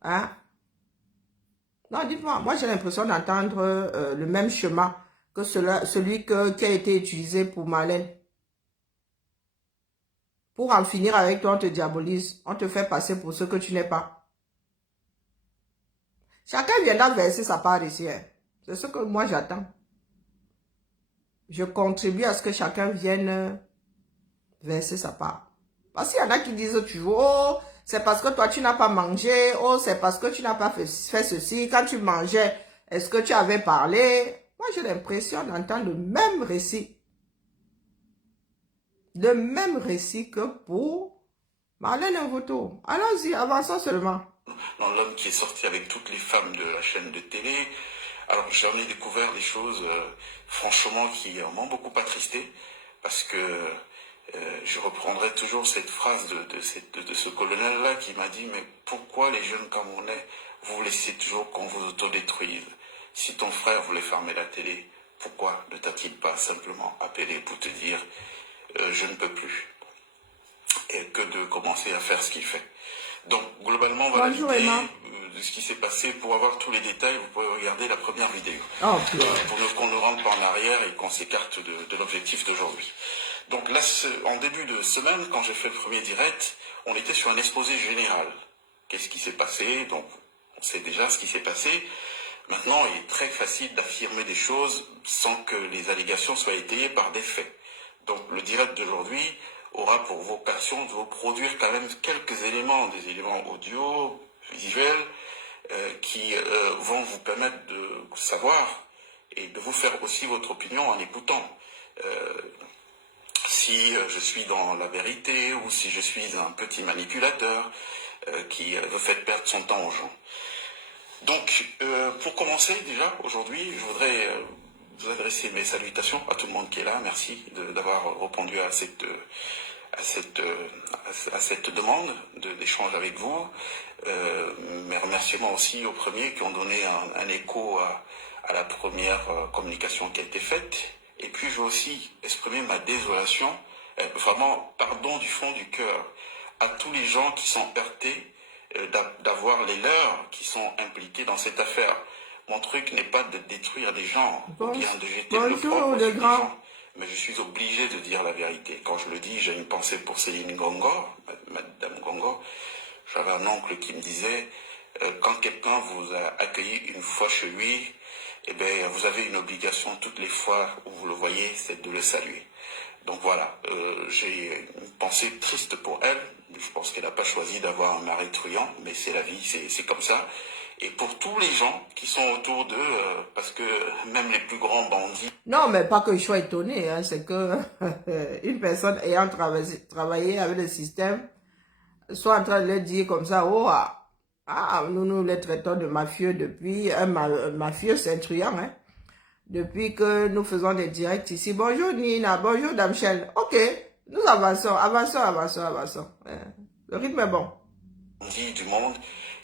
Hein? Non, dites-moi. Moi, j'ai l'impression d'entendre le même chemin que celui qui a été utilisé pour Marlène. Pour en finir avec toi, on te diabolise. On te fait passer pour ce que tu n'es pas. Chacun viendra verser sa part ici. Hein. C'est ce que moi j'attends. Je contribue à ce que chacun vienne verser sa part. Parce qu'il y en a qui disent toujours, oh, c'est parce que toi tu n'as pas mangé, oh, c'est parce que tu n'as pas fait ceci. Quand tu mangeais, est-ce que tu avais parlé? Moi j'ai l'impression d'entendre le même récit. Le même récit que pour Marlène Mvoto. Allons-y, avançons seulement. Dans l'homme qui est sorti avec toutes les femmes de la chaîne de télé. Alors j'en ai découvert des choses, franchement, qui m'ont beaucoup attristé, parce que je reprendrai toujours cette phrase de ce colonel-là qui m'a dit, mais pourquoi les jeunes Camerounais, vous laissez toujours qu'on vous autodétruise? Si ton frère voulait fermer la télé, pourquoi ne t'a-t-il pas simplement appelé pour te dire, je ne peux plus, et que de commencer à faire ce qu'il fait? Donc, globalement, voilà l'idée de ce qui s'est passé. Pour avoir tous les détails, vous pouvez regarder la première vidéo. Oh, pour qu'on ne rentre pas en arrière et qu'on s'écarte de l'objectif d'aujourd'hui. Donc là, en début de semaine, quand j'ai fait le premier direct, on était sur un exposé général. Qu'est-ce qui s'est passé? Donc, on sait déjà ce qui s'est passé. Maintenant, il est très facile d'affirmer des choses sans que les allégations soient étayées par des faits. Donc, le direct d'aujourd'hui aura pour vocation de vous produire quand même quelques éléments, des éléments audio, visuels, qui vont vous permettre de savoir et de vous faire aussi votre opinion en écoutant. Si je suis dans la vérité ou si je suis un petit manipulateur qui veut faire perdre son temps aux gens. Donc, pour commencer déjà, aujourd'hui, je voudrais vous adresser mes salutations à tout le monde qui est là. Merci d'avoir répondu à cette demande d'échange avec vous. Mes remerciements aussi aux premiers qui ont donné un écho à la première communication qui a été faite. Et puis je veux aussi exprimer ma désolation, vraiment pardon du fond du cœur, à tous les gens qui sont heurtés d'avoir les leurs qui sont impliqués dans cette affaire. Mon truc n'est pas de détruire des gens, ou bien de jeter le propre sur des gens. Mais je suis obligé de dire la vérité. Quand je le dis, j'ai une pensée pour Céline Gongo, Madame Gongo. J'avais un oncle qui me disait, quand quelqu'un vous a accueilli une fois chez lui, eh bien, vous avez une obligation toutes les fois où vous le voyez, c'est de le saluer. Donc voilà, j'ai une pensée triste pour elle, Je pense qu'elle n'a pas choisi d'avoir un mari truand, mais c'est la vie, c'est comme ça. Et pour tous les gens qui sont autour d'eux, parce que même les plus grands bandits... Non, mais pas que je sois étonné, hein, c'est que une personne ayant travaillé avec le système soit en train de leur dire comme ça, oh, nous les traitons de mafieux depuis, un mafieux c'est un truand, hein, depuis que nous faisons des directs ici. Bonjour Nina, bonjour Damchel. Ok, nous avançons. Le rythme est bon. Du monde,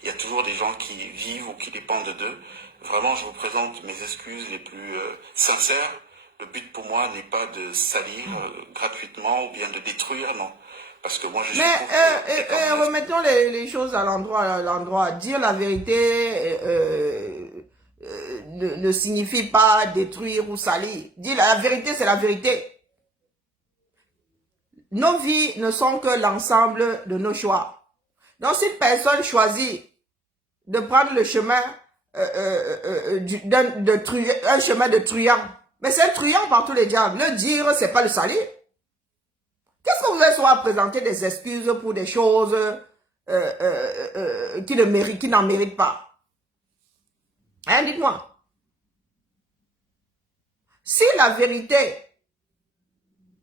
il y a toujours des gens qui vivent ou qui dépendent d'eux. Vraiment, je vous présente mes excuses les plus sincères. Le but pour moi n'est pas de salir gratuitement ou bien de détruire, non. Parce que moi, je suis... Mais remettons les choses à l'endroit. Dire la vérité ne signifie pas détruire ou salir. Dire la vérité, c'est la vérité. Nos vies ne sont que l'ensemble de nos choix. Donc, si une personne choisit de prendre le chemin un chemin de truand, mais c'est un truand par tous les diables. Le dire, c'est pas le salir. Qu'est-ce que vous avez souvent présenter des excuses pour des choses qui n'en méritent pas? Hein, dites-moi. Si la vérité,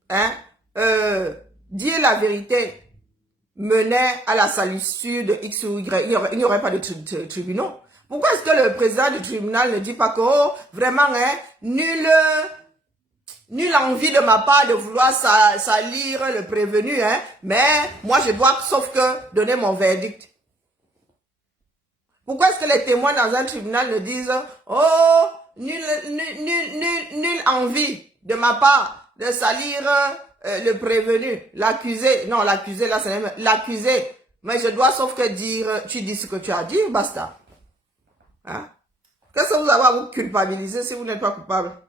hein, dire la vérité menait à la salissure de X ou Y, il n'y aurait pas de tribunaux. Pourquoi est-ce que le président du tribunal ne dit pas que, oh, vraiment, hein, nulle envie de ma part de vouloir salir le prévenu, hein, mais moi je dois, sauf que, donner mon verdict. Pourquoi est-ce que les témoins dans un tribunal ne disent, oh, nulle envie de ma part de salir le prévenu, l'accusé, non, l'accusé, là, c'est l'accusé, mais je dois sauf que dire, tu dis ce que tu as dit, basta. Hein? Qu'est-ce que vous avez à vous culpabiliser si vous n'êtes pas coupable?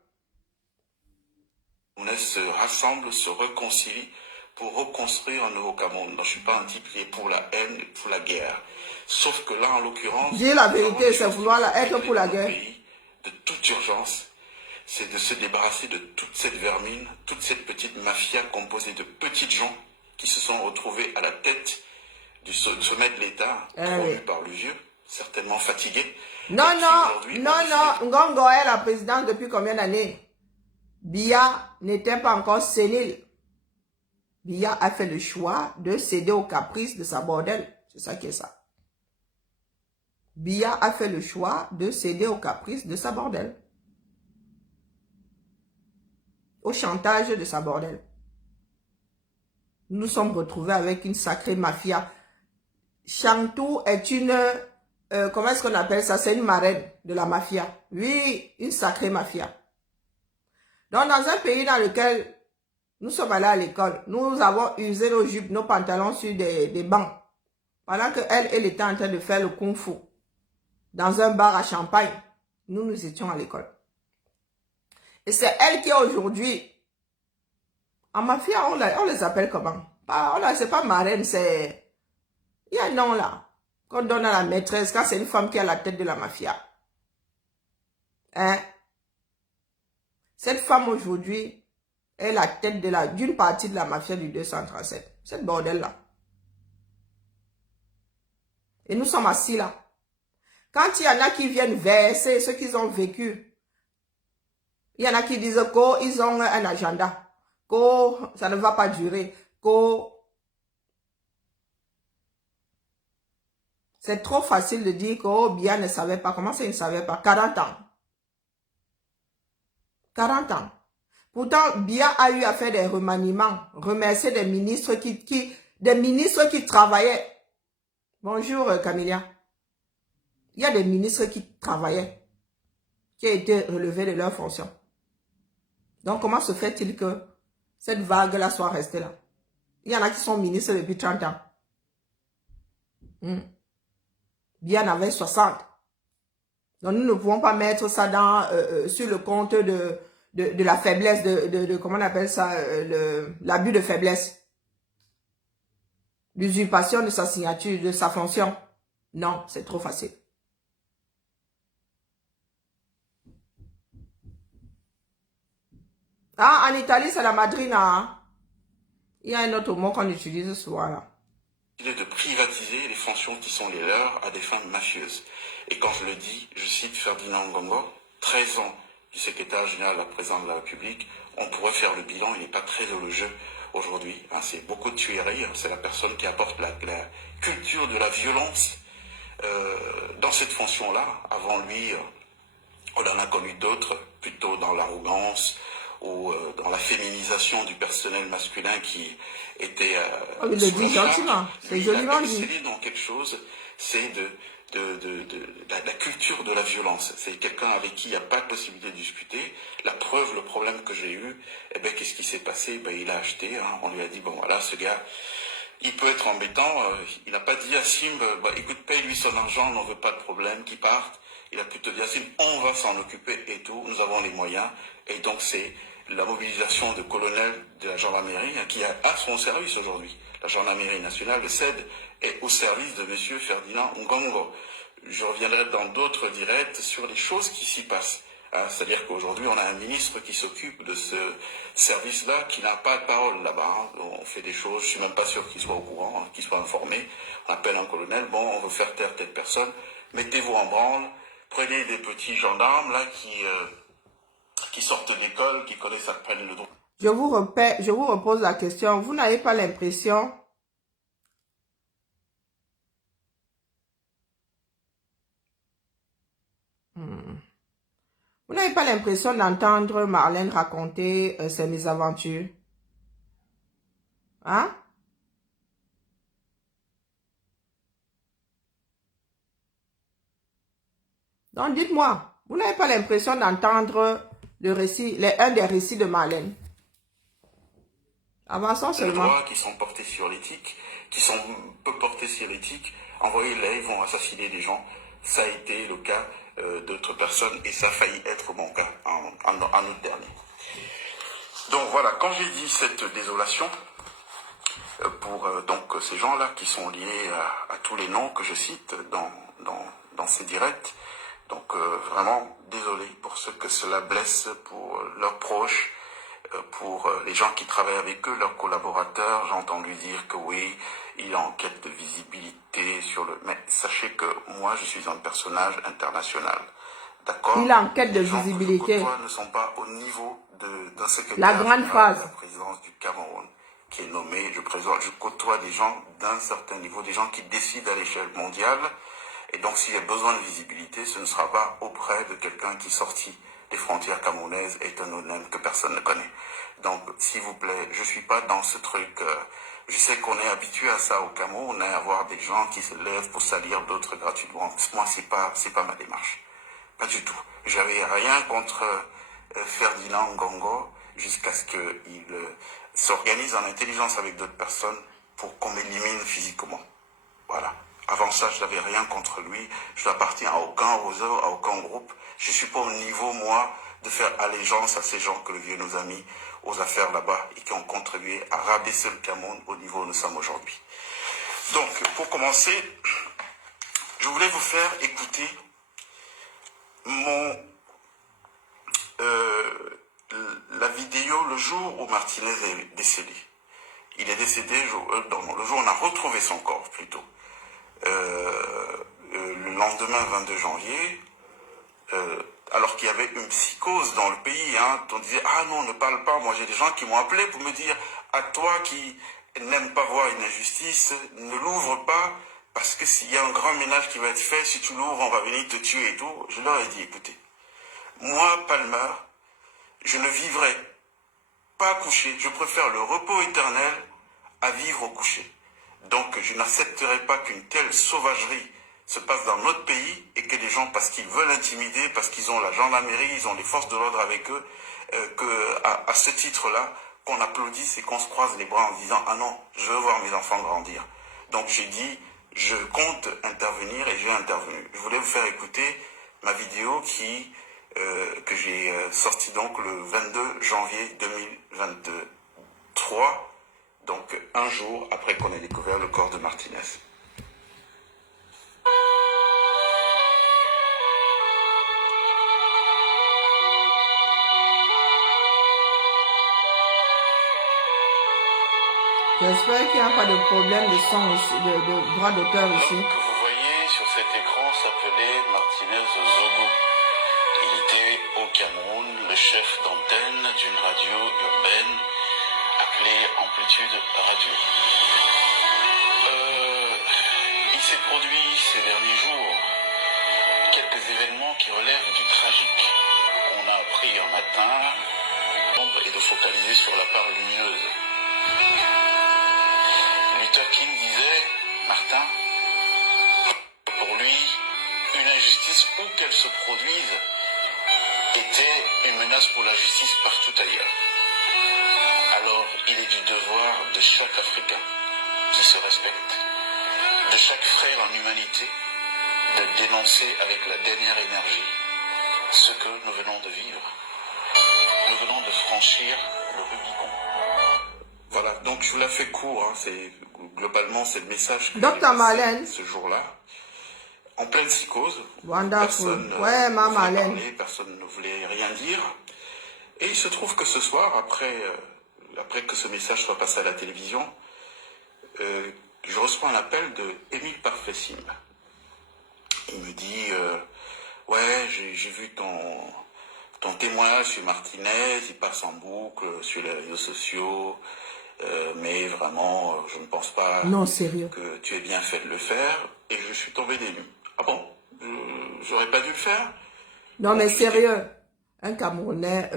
On se rassemble, se réconcilie pour reconstruire un nouveau Cameroun. Donc, je ne suis pas un type qui est pour la haine, pour la guerre. Sauf que là, en l'occurrence... Dire la vérité, c'est vouloir être pour la guerre. De toute urgence, c'est de se débarrasser de toute cette vermine, toute cette petite mafia composée de petites gens qui se sont retrouvés à la tête du sommet de l'État, promu par le vieux, certainement fatigué. Non, Ngongo est la présidente depuis combien d'années? Biya n'était pas encore sénile. Biya a fait le choix de céder aux caprices de sa bordelle. C'est ça qui est ça. Biya a fait le choix de céder aux caprices de sa bordelle. Au chantage de sa bordelle. Nous nous sommes retrouvés avec une sacrée mafia. Chantou est une... comment est-ce qu'on appelle ça? C'est une marraine de la mafia. Oui, une sacrée mafia. Donc, dans un pays dans lequel nous sommes allés à l'école, nous avons usé nos jupes, nos pantalons sur des bancs. Pendant qu'elle était en train de faire le kung-fu. Dans un bar à Champagne, nous étions à l'école. Et c'est elle qui aujourd'hui, en mafia, on les appelle comment? C'est pas marraine, c'est... Il y a un nom là, qu'on donne à la maîtresse quand c'est une femme qui est à la tête de la mafia. Hein? Cette femme aujourd'hui est la tête d'une partie de la mafia du 237. Cette bordel-là. Et nous sommes assis là. Quand il y en a qui viennent verser ce qu'ils ont vécu, il y en a qui disent qu'ils ont un agenda, que ça ne va pas durer, que c'est trop facile de dire que Biya ne savait pas. Comment ça, il ne savait pas? 40 ans. 40 ans. Pourtant, Biya a eu à faire des remaniements, remercier des ministres qui travaillaient. Bonjour Camilla. Il y a des ministres qui travaillaient, qui ont été relevés de leurs fonctions. Donc, comment se fait-il que cette vague-là soit restée là? Il y en a qui sont ministres depuis 30 ans. Biya en avait 60. Donc, nous ne pouvons pas mettre ça sur le compte de la faiblesse, comment on appelle ça, l'abus de faiblesse. L'usurpation de sa signature, de sa fonction. Non, c'est trop facile. Ah, en Italie, c'est la madrina. Hein? Il y a un autre mot qu'on utilise souvent là. privatiser les fonctions qui sont les leurs à des fins mafieuses. Et quand je le dis, je cite Ferdinand Ngongo, 13 ans du secrétaire général à la présidence de la République, on pourrait faire le bilan, il n'est pas très dans le jeu aujourd'hui. Hein, c'est beaucoup de tueries, hein, c'est la personne qui apporte la culture de la violence dans cette fonction-là. Avant lui, on en a connu d'autres, plutôt dans l'arrogance ou dans la féminisation du personnel masculin qui était il le dit gentiment, c'est joliment dit. Il a excellé dans quelque chose, c'est la culture de la violence. C'est quelqu'un avec qui il n'y a pas de possibilité de discuter. La preuve, le problème que j'ai eu, eh ben, qu'est-ce qui s'est passé? Ben, il a acheté, hein, on lui a dit, bon voilà, ce gars, il peut être embêtant. Il n'a pas dit à Sim, bah, écoute, paye-lui son argent, on n'en veut pas de problème, qu'il parte. Il a plutôt dit à Sim, on va s'en occuper et tout, nous avons les moyens. Et donc c'est la mobilisation de colonels de la gendarmerie, hein, qui a à son service aujourd'hui. La gendarmerie nationale, le CED, est au service de M. Ferdinand Ngongo. Je reviendrai dans d'autres directs sur les choses qui s'y passent. Hein, c'est-à-dire qu'aujourd'hui, on a un ministre qui s'occupe de ce service-là, qui n'a pas de parole là-bas. Hein. On fait des choses, je ne suis même pas sûr qu'il soit au courant, hein, qu'il soit informé. On appelle un colonel, bon, on veut faire taire telle personne, mettez-vous en branle, prenez des petits gendarmes là qui sortent d'école, qui connaissent à peine le droit. Je vous repose la question. Vous n'avez pas l'impression Vous n'avez pas l'impression d'entendre Marlène raconter ses mésaventures? Hein? Donc, dites-moi, vous n'avez pas l'impression d'entendre le récit, un des récits de Marlène? Avançons seulement. Droits qui sont portés sur l'éthique, qui sont peu portés sur l'éthique, envoyés là, ils vont assassiner des gens. Ça a été le cas d'autres personnes et ça a failli être mon cas en août dernier. Donc voilà, quand j'ai dit cette désolation, pour donc ces gens-là qui sont liés à tous les noms que je cite dans ces directs, donc vraiment désolé pour ceux que cela blesse, pour leurs proches, pour les gens qui travaillent avec eux, leurs collaborateurs. J'ai entendu dire que oui, il est en quête de visibilité sur le... Mais sachez que moi, je suis un personnage international. D'accord? Il est en quête de les gens visibilité. que je côtoie ne sont pas au niveau d'un secrétaire La grande général phrase. de la présidence du Cameroun qui est nommé. Je côtoie des gens d'un certain niveau, des gens qui décident à l'échelle mondiale. Et donc, s'il y a besoin de visibilité, ce ne sera pas auprès de quelqu'un qui est sorti des frontières camerounaises, est un honnête que personne ne connaît. Donc, s'il vous plaît, je suis pas dans ce truc. Je sais qu'on est habitué à ça au Cameroun, à avoir des gens qui se lèvent pour salir d'autres gratuitement. Moi, c'est pas ma démarche. Pas du tout. J'avais rien contre Ferdinand Ngongo jusqu'à ce qu'il s'organise en intelligence avec d'autres personnes pour qu'on m'élimine physiquement. Voilà. Avant ça, je n'avais rien contre lui. Je n'appartiens à aucun réseau, à aucun groupe. Je ne suis pas au niveau, moi, de faire allégeance à ces gens que le vieux nous a mis aux affaires là-bas et qui ont contribué à rabaisser le Cameroun au niveau où nous sommes aujourd'hui. Donc, pour commencer, je voulais vous faire écouter la vidéo le jour où Martinez est décédé. Il est décédé le jour où on a retrouvé son corps, plutôt. Le lendemain 22 janvier, alors qu'il y avait une psychose dans le pays, hein, on disait, ah non, ne parle pas. Moi, j'ai des gens qui m'ont appelé pour me dire, à toi qui n'aime pas voir une injustice, ne l'ouvre pas, parce que s'il y a un grand ménage qui va être fait, si tu l'ouvres, on va venir te tuer et tout. Je leur ai dit, écoutez, moi, Palmer, je ne vivrai pas couché. Je préfère le repos éternel à vivre au coucher. Donc, je n'accepterai pas qu'une telle sauvagerie se passe dans notre pays et que les gens, parce qu'ils veulent intimider, parce qu'ils ont la gendarmerie, ils ont les forces de l'ordre avec eux, à ce titre-là, qu'on applaudisse et qu'on se croise les bras en disant « Ah non, je veux voir mes enfants grandir ». Donc, j'ai dit « Je compte intervenir » et j'ai intervenu. Je voulais vous faire écouter ma vidéo que j'ai sortie donc le 22 janvier 2023, donc un jour après qu'on ait découvert le corps de Martinez. J'espère qu'il n'y a pas de problème de son ici, de droit d'auteur ici. L'homme que vous voyez sur cet écran s'appelait Martinez Zogo. Il était au Cameroun le chef d'antenne d'une radio urbaine appelée Amplitude Radio. Il s'est produit ces derniers jours quelques événements qui relèvent du tragique. On a appris un matin et de focaliser sur la part lumineuse. Luther King disait, Martin, pour lui, une injustice où qu'elle se produise était une menace pour la justice partout ailleurs. Alors, il est du devoir de chaque Africain qui se respecte, de chaque frère en humanité, de dénoncer avec la dernière énergie ce que nous venons de vivre. Nous venons de franchir le Rubicon. Voilà, donc je vous la fais court, hein, globalement c'est le message que Dr. Marlène. ce jour-là. En pleine psychose, Wonderful. personne Ouais, ne ma voulait Marlène. parler, personne ne voulait rien dire. Et il se trouve que ce soir, après que ce message soit passé à la télévision, je reçois un appel de Émile Parfessim. Il me dit, ouais, j'ai vu ton témoignage sur Martinez, il passe en boucle sur les réseaux sociaux, mais vraiment, je ne pense pas Non, sérieux. que tu aies bien fait de le faire, et je suis tombé des nues. Ah bon, j'aurais pas dû le faire? Non, mais sérieux. Un Camerounais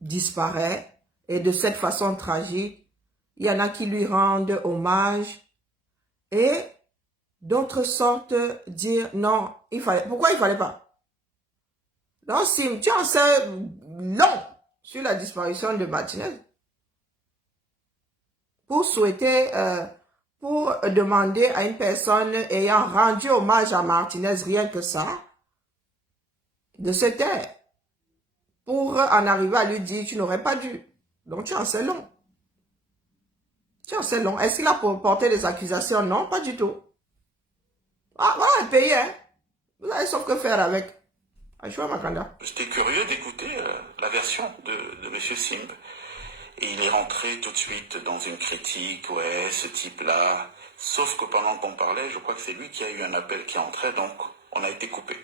disparaît et de cette façon tragique, il y en a qui lui rendent hommage et d'autres sortent dire non, pourquoi il fallait pas? Non, Sim, tu en sais long sur la disparition de Martinez. Pour souhaiter, pour demander à une personne ayant rendu hommage à Martinez, rien que ça, de se taire. Pour en arriver à lui dire, tu n'aurais pas dû. Donc, tu en sais long. Tu en sais long. Est-ce qu'il a porté des accusations? Non, pas du tout. Ah, voilà, un pays, hein. Vous avez sauf que faire avec. Achoua Makanda. J'étais curieux d'écouter la version de M. Simb. Et il est rentré tout de suite dans une critique, ouais, ce type-là. Sauf que pendant qu'on parlait, je crois que c'est lui qui a eu un appel qui entrait, donc on a été coupé.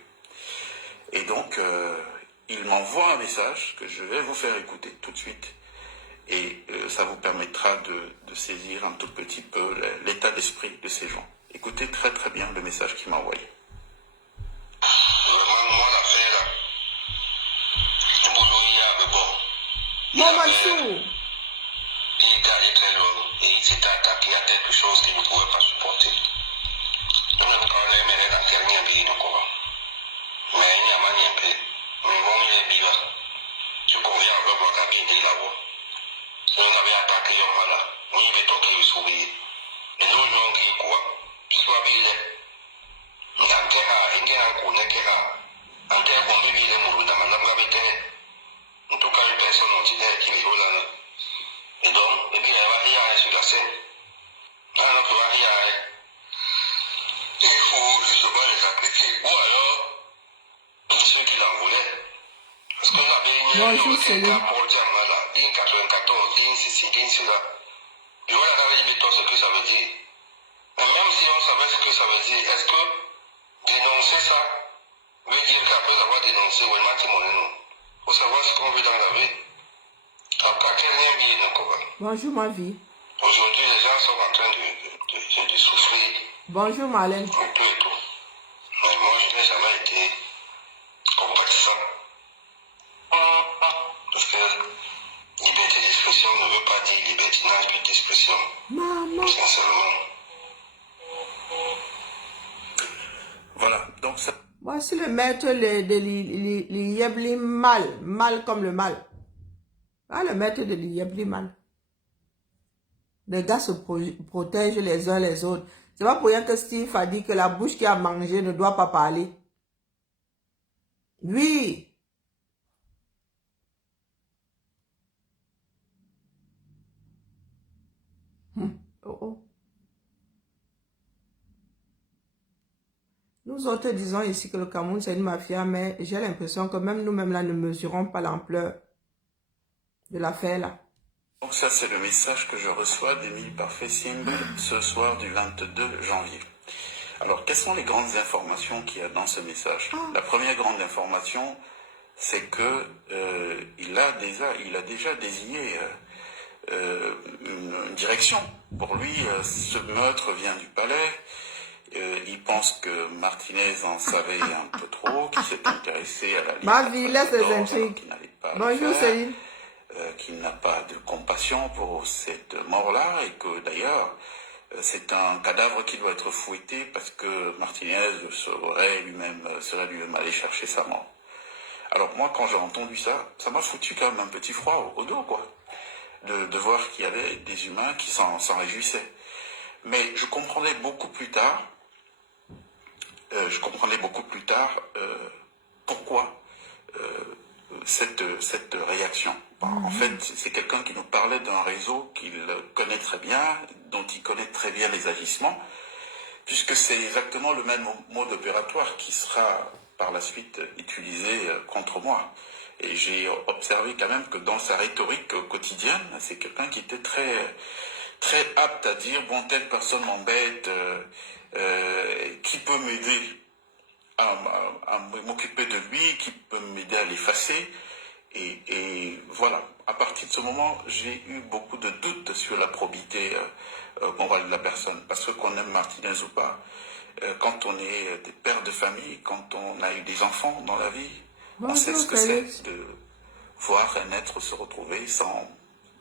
Et donc, il m'envoie un message que je vais vous faire écouter tout de suite. Et ça vous permettra de saisir un tout petit peu l'état d'esprit de ces gens. Écoutez très très bien le message qu'il m'a envoyé. Mon Mansour. Il est allé très loin et il s'est attaqué à quelque chose qu'il ne pouvait pas supporter. Donc, le problème est dans quel lien il est encore. Mais il n'y a pas de peu. Mais bon, il est bien. Tu conviens avec votre ami de là-bas. Si on avait attaqué un voilà, on y avait toqué le sourire. Mais nous, nous, on dit quoi? Soit bien. Il y a un terrain, il y a un coup, il y a un terrain, on vit bien, on vit dans la même terrain. En tout cas, une personne, on dit qui est là. Et donc, et puis il va rien sur la scène. Alors qu'il va rien. Il faut justement les sacrifier. Ou alors, ceux qui l'en voulaient. Parce que là, il y a un rapport diamant là, il 94, il ceci, il cela. Et voilà, là, il dit ce que ça veut dire. Mais même si on savait ce que ça veut dire, est-ce que dénoncer ça veut dire qu'après avoir dénoncé, on va il faut savoir ce qu'on veut dans la vie. Bonjour ma vie. Aujourd'hui, les gens sont en train de souffrir. Bonjour Marlène. Un peu et tout. Mais moi, je n'ai jamais été compatissant. Parce que liberté d'expression ne veut pas dire libertinage d'expression. Maman. Sincèrement. Voilà, donc ça... Voici le maître de l'Iebli mal. Mal comme le mal. Ah, le maître de l'Iebli mal. Les gars se protègent les uns les autres. C'est pas pour rien que Steve a dit que la bouche qui a mangé ne doit pas parler. Oui. Oh oh. Nous autres disons ici que le Cameroun c'est une mafia, mais j'ai l'impression que même nous-mêmes là ne mesurons pas l'ampleur de l'affaire là. Donc ça, c'est le message que je reçois d'Émile Parfait Simb ce soir du 22 janvier. Alors, quelles sont les grandes informations qu'il y a dans ce message? La première grande information, c'est que il a déjà désigné une direction. Pour lui, ce meurtre vient du palais. Il pense que Martinez en savait un peu trop, qu'il s'est intéressé à la Ma vie, laisse les intrigues. qu'il n'allait pas le Bonjour, faire, Céline. qu'il n'a pas de compassion pour cette mort-là et que d'ailleurs c'est un cadavre qui doit être fouetté parce que Martinez serait lui-même allé chercher sa mort. Alors moi, quand j'ai entendu ça, ça m'a foutu quand même un petit froid au dos, quoi, de voir qu'il y avait des humains qui s'en réjouissaient. Mais je comprenais beaucoup plus tard pourquoi cette réaction. En fait, c'est quelqu'un qui nous parlait d'un réseau qu'il connaît très bien, dont il connaît très bien les agissements, puisque c'est exactement le même mode opératoire qui sera par la suite utilisé contre moi. Et j'ai observé quand même que dans sa rhétorique quotidienne, c'est quelqu'un qui était très, très apte à dire, bon, telle personne m'embête, qui peut m'aider à m'occuper de lui, qui peut m'aider à l'effacer. Et voilà, à partir de ce moment, j'ai eu beaucoup de doutes sur la probité morale de la personne. Parce que qu'on aime Martinez ou pas, quand on est des pères de famille, quand on a eu des enfants dans la vie, on sait ce que c'est de voir un être se retrouver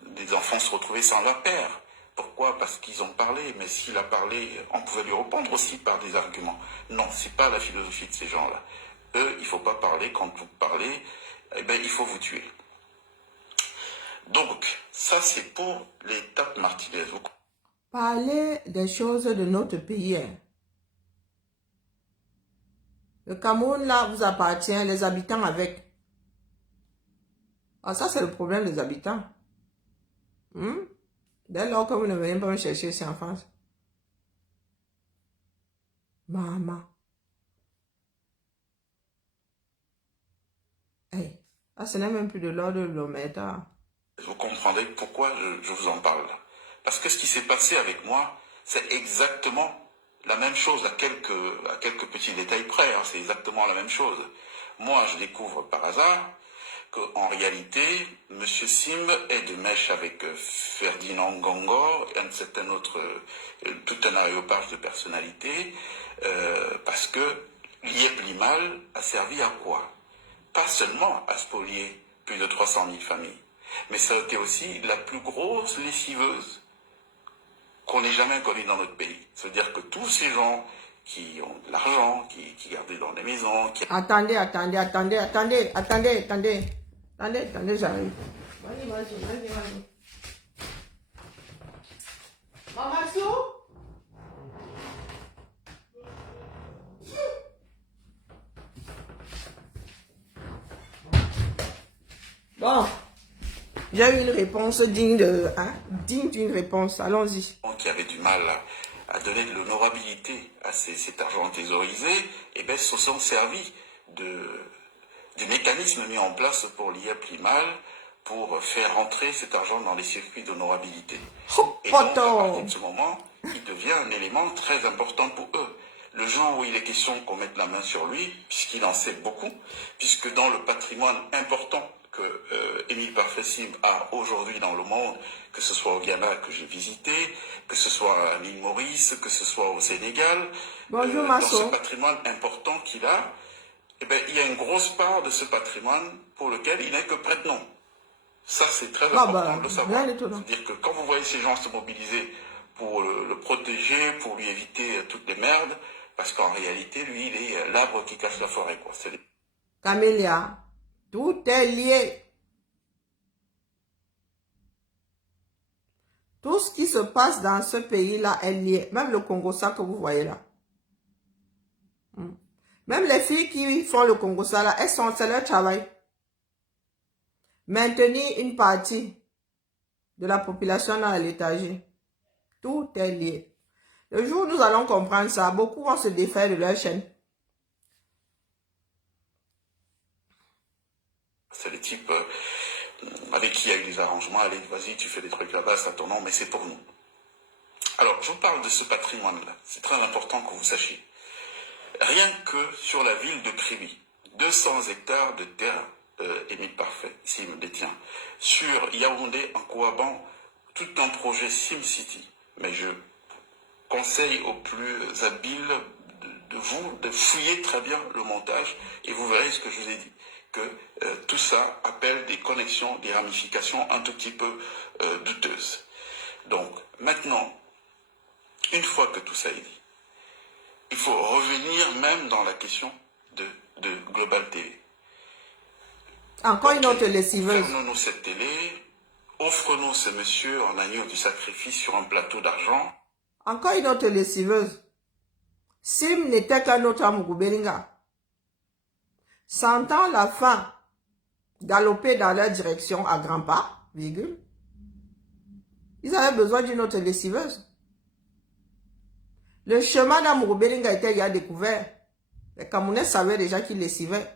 des enfants se retrouver sans leur père. Pourquoi? Parce qu'ils ont parlé, mais s'il a parlé, on pouvait lui répondre aussi par des arguments. Non, c'est pas la philosophie de ces gens-là. Eux, il faut pas parler. Quand vous parlez, eh ben, il faut vous tuer. Donc, ça c'est pour l'étape Martinez. Parlez des choses de notre pays. Le Cameroun, là, vous appartient, les habitants avec. Ah, ça, c'est le problème des habitants. Dès lors que vous ne venez pas me chercher ici en France. Maman. Hey, ah, ce n'est même plus de l'ordre de l'omerta. Vous comprendrez pourquoi je vous en parle. Parce que ce qui s'est passé avec moi, c'est exactement la même chose, à quelques petits détails près. Hein, c'est exactement la même chose. Moi, je découvre par hasard qu'en réalité, M. Simb est de mèche avec Ferdinand Ngongor, un certain autre, tout un aréopage de personnalités, parce que Liep Limal a servi à quoi? Pas seulement à spolier plus de 300 000 familles, mais ça a été aussi la plus grosse lessiveuse qu'on ait jamais connue dans notre pays. C'est-à-dire que tous ces gens qui ont de l'argent, qui gardaient dans les maisons... Attendez, j'arrive. Vas-y. Maman Sou? Bon, j'ai eu une réponse digne d'une réponse. Allons-y. Qui avaient du mal à donner de l'honorabilité à cet argent thésaurisé, et bien se sont servis du mécanisme mis en place pour Liep Limal pour faire rentrer cet argent dans les circuits d'honorabilité. Et donc, à partir de ce moment, il devient un élément très important pour eux. Le jour où il est question qu'on mette la main sur lui, puisqu'il en sait beaucoup, puisque dans le patrimoine important que Émile Parfait Simb a aujourd'hui dans le monde, que ce soit au Ghana que j'ai visité, que ce soit à l'île Maurice, que ce soit au Sénégal, Bonjour, dans ce patrimoine important qu'il a, eh ben, il y a une grosse part de ce patrimoine pour lequel il n'est que prête-nom. Ça, c'est très important de le savoir. C'est-à-dire que quand vous voyez ces gens se mobiliser pour le protéger, pour lui éviter toutes les merdes, parce qu'en réalité, lui, il est l'arbre qui cache la forêt, quoi. Camélia, tout est lié. Tout ce qui se passe dans ce pays-là est lié. Même le Congo-Ça que vous voyez là. Même les filles qui font le Congo-Ça là, c'est leur travail. Maintenir une partie de la population dans la léthargie. Tout est lié. Le jour où nous allons comprendre ça, beaucoup vont se défaire de leur chaîne. C'est le type avec qui il y a eu des arrangements. Allez, vas-y, tu fais des trucs là-bas, c'est à ton nom, mais c'est pour nous. Alors, je vous parle de ce patrimoine-là. C'est très important que vous sachiez. Rien que sur la ville de Kribi, 200 hectares de terre, Émile Parfait, Sim détient. Sur Yaoundé, en Kouaban, tout un projet SimCity. Mais je conseille aux plus habiles de vous de fouiller très bien le montage et vous verrez ce que je vous ai dit. Que tout ça appelle des connexions, des ramifications un tout petit peu douteuses. Donc, maintenant, une fois que tout ça est dit, il faut revenir même dans la question de Global TV. Encore une autre lessiveuse. Ferme-nous cette télé, offre-nous ce monsieur en agneau du sacrifice sur un plateau d'argent. Encore une autre lessiveuse. Sim n'était qu'un autre Amugubelinga. Sentant la faim galoper dans leur direction à grands pas, virgule, ils avaient besoin d'une autre lessiveuse. Le chemin d'Amugubelinga était déjà découvert. Les Camerounais savaient déjà qu'ils lessivaient.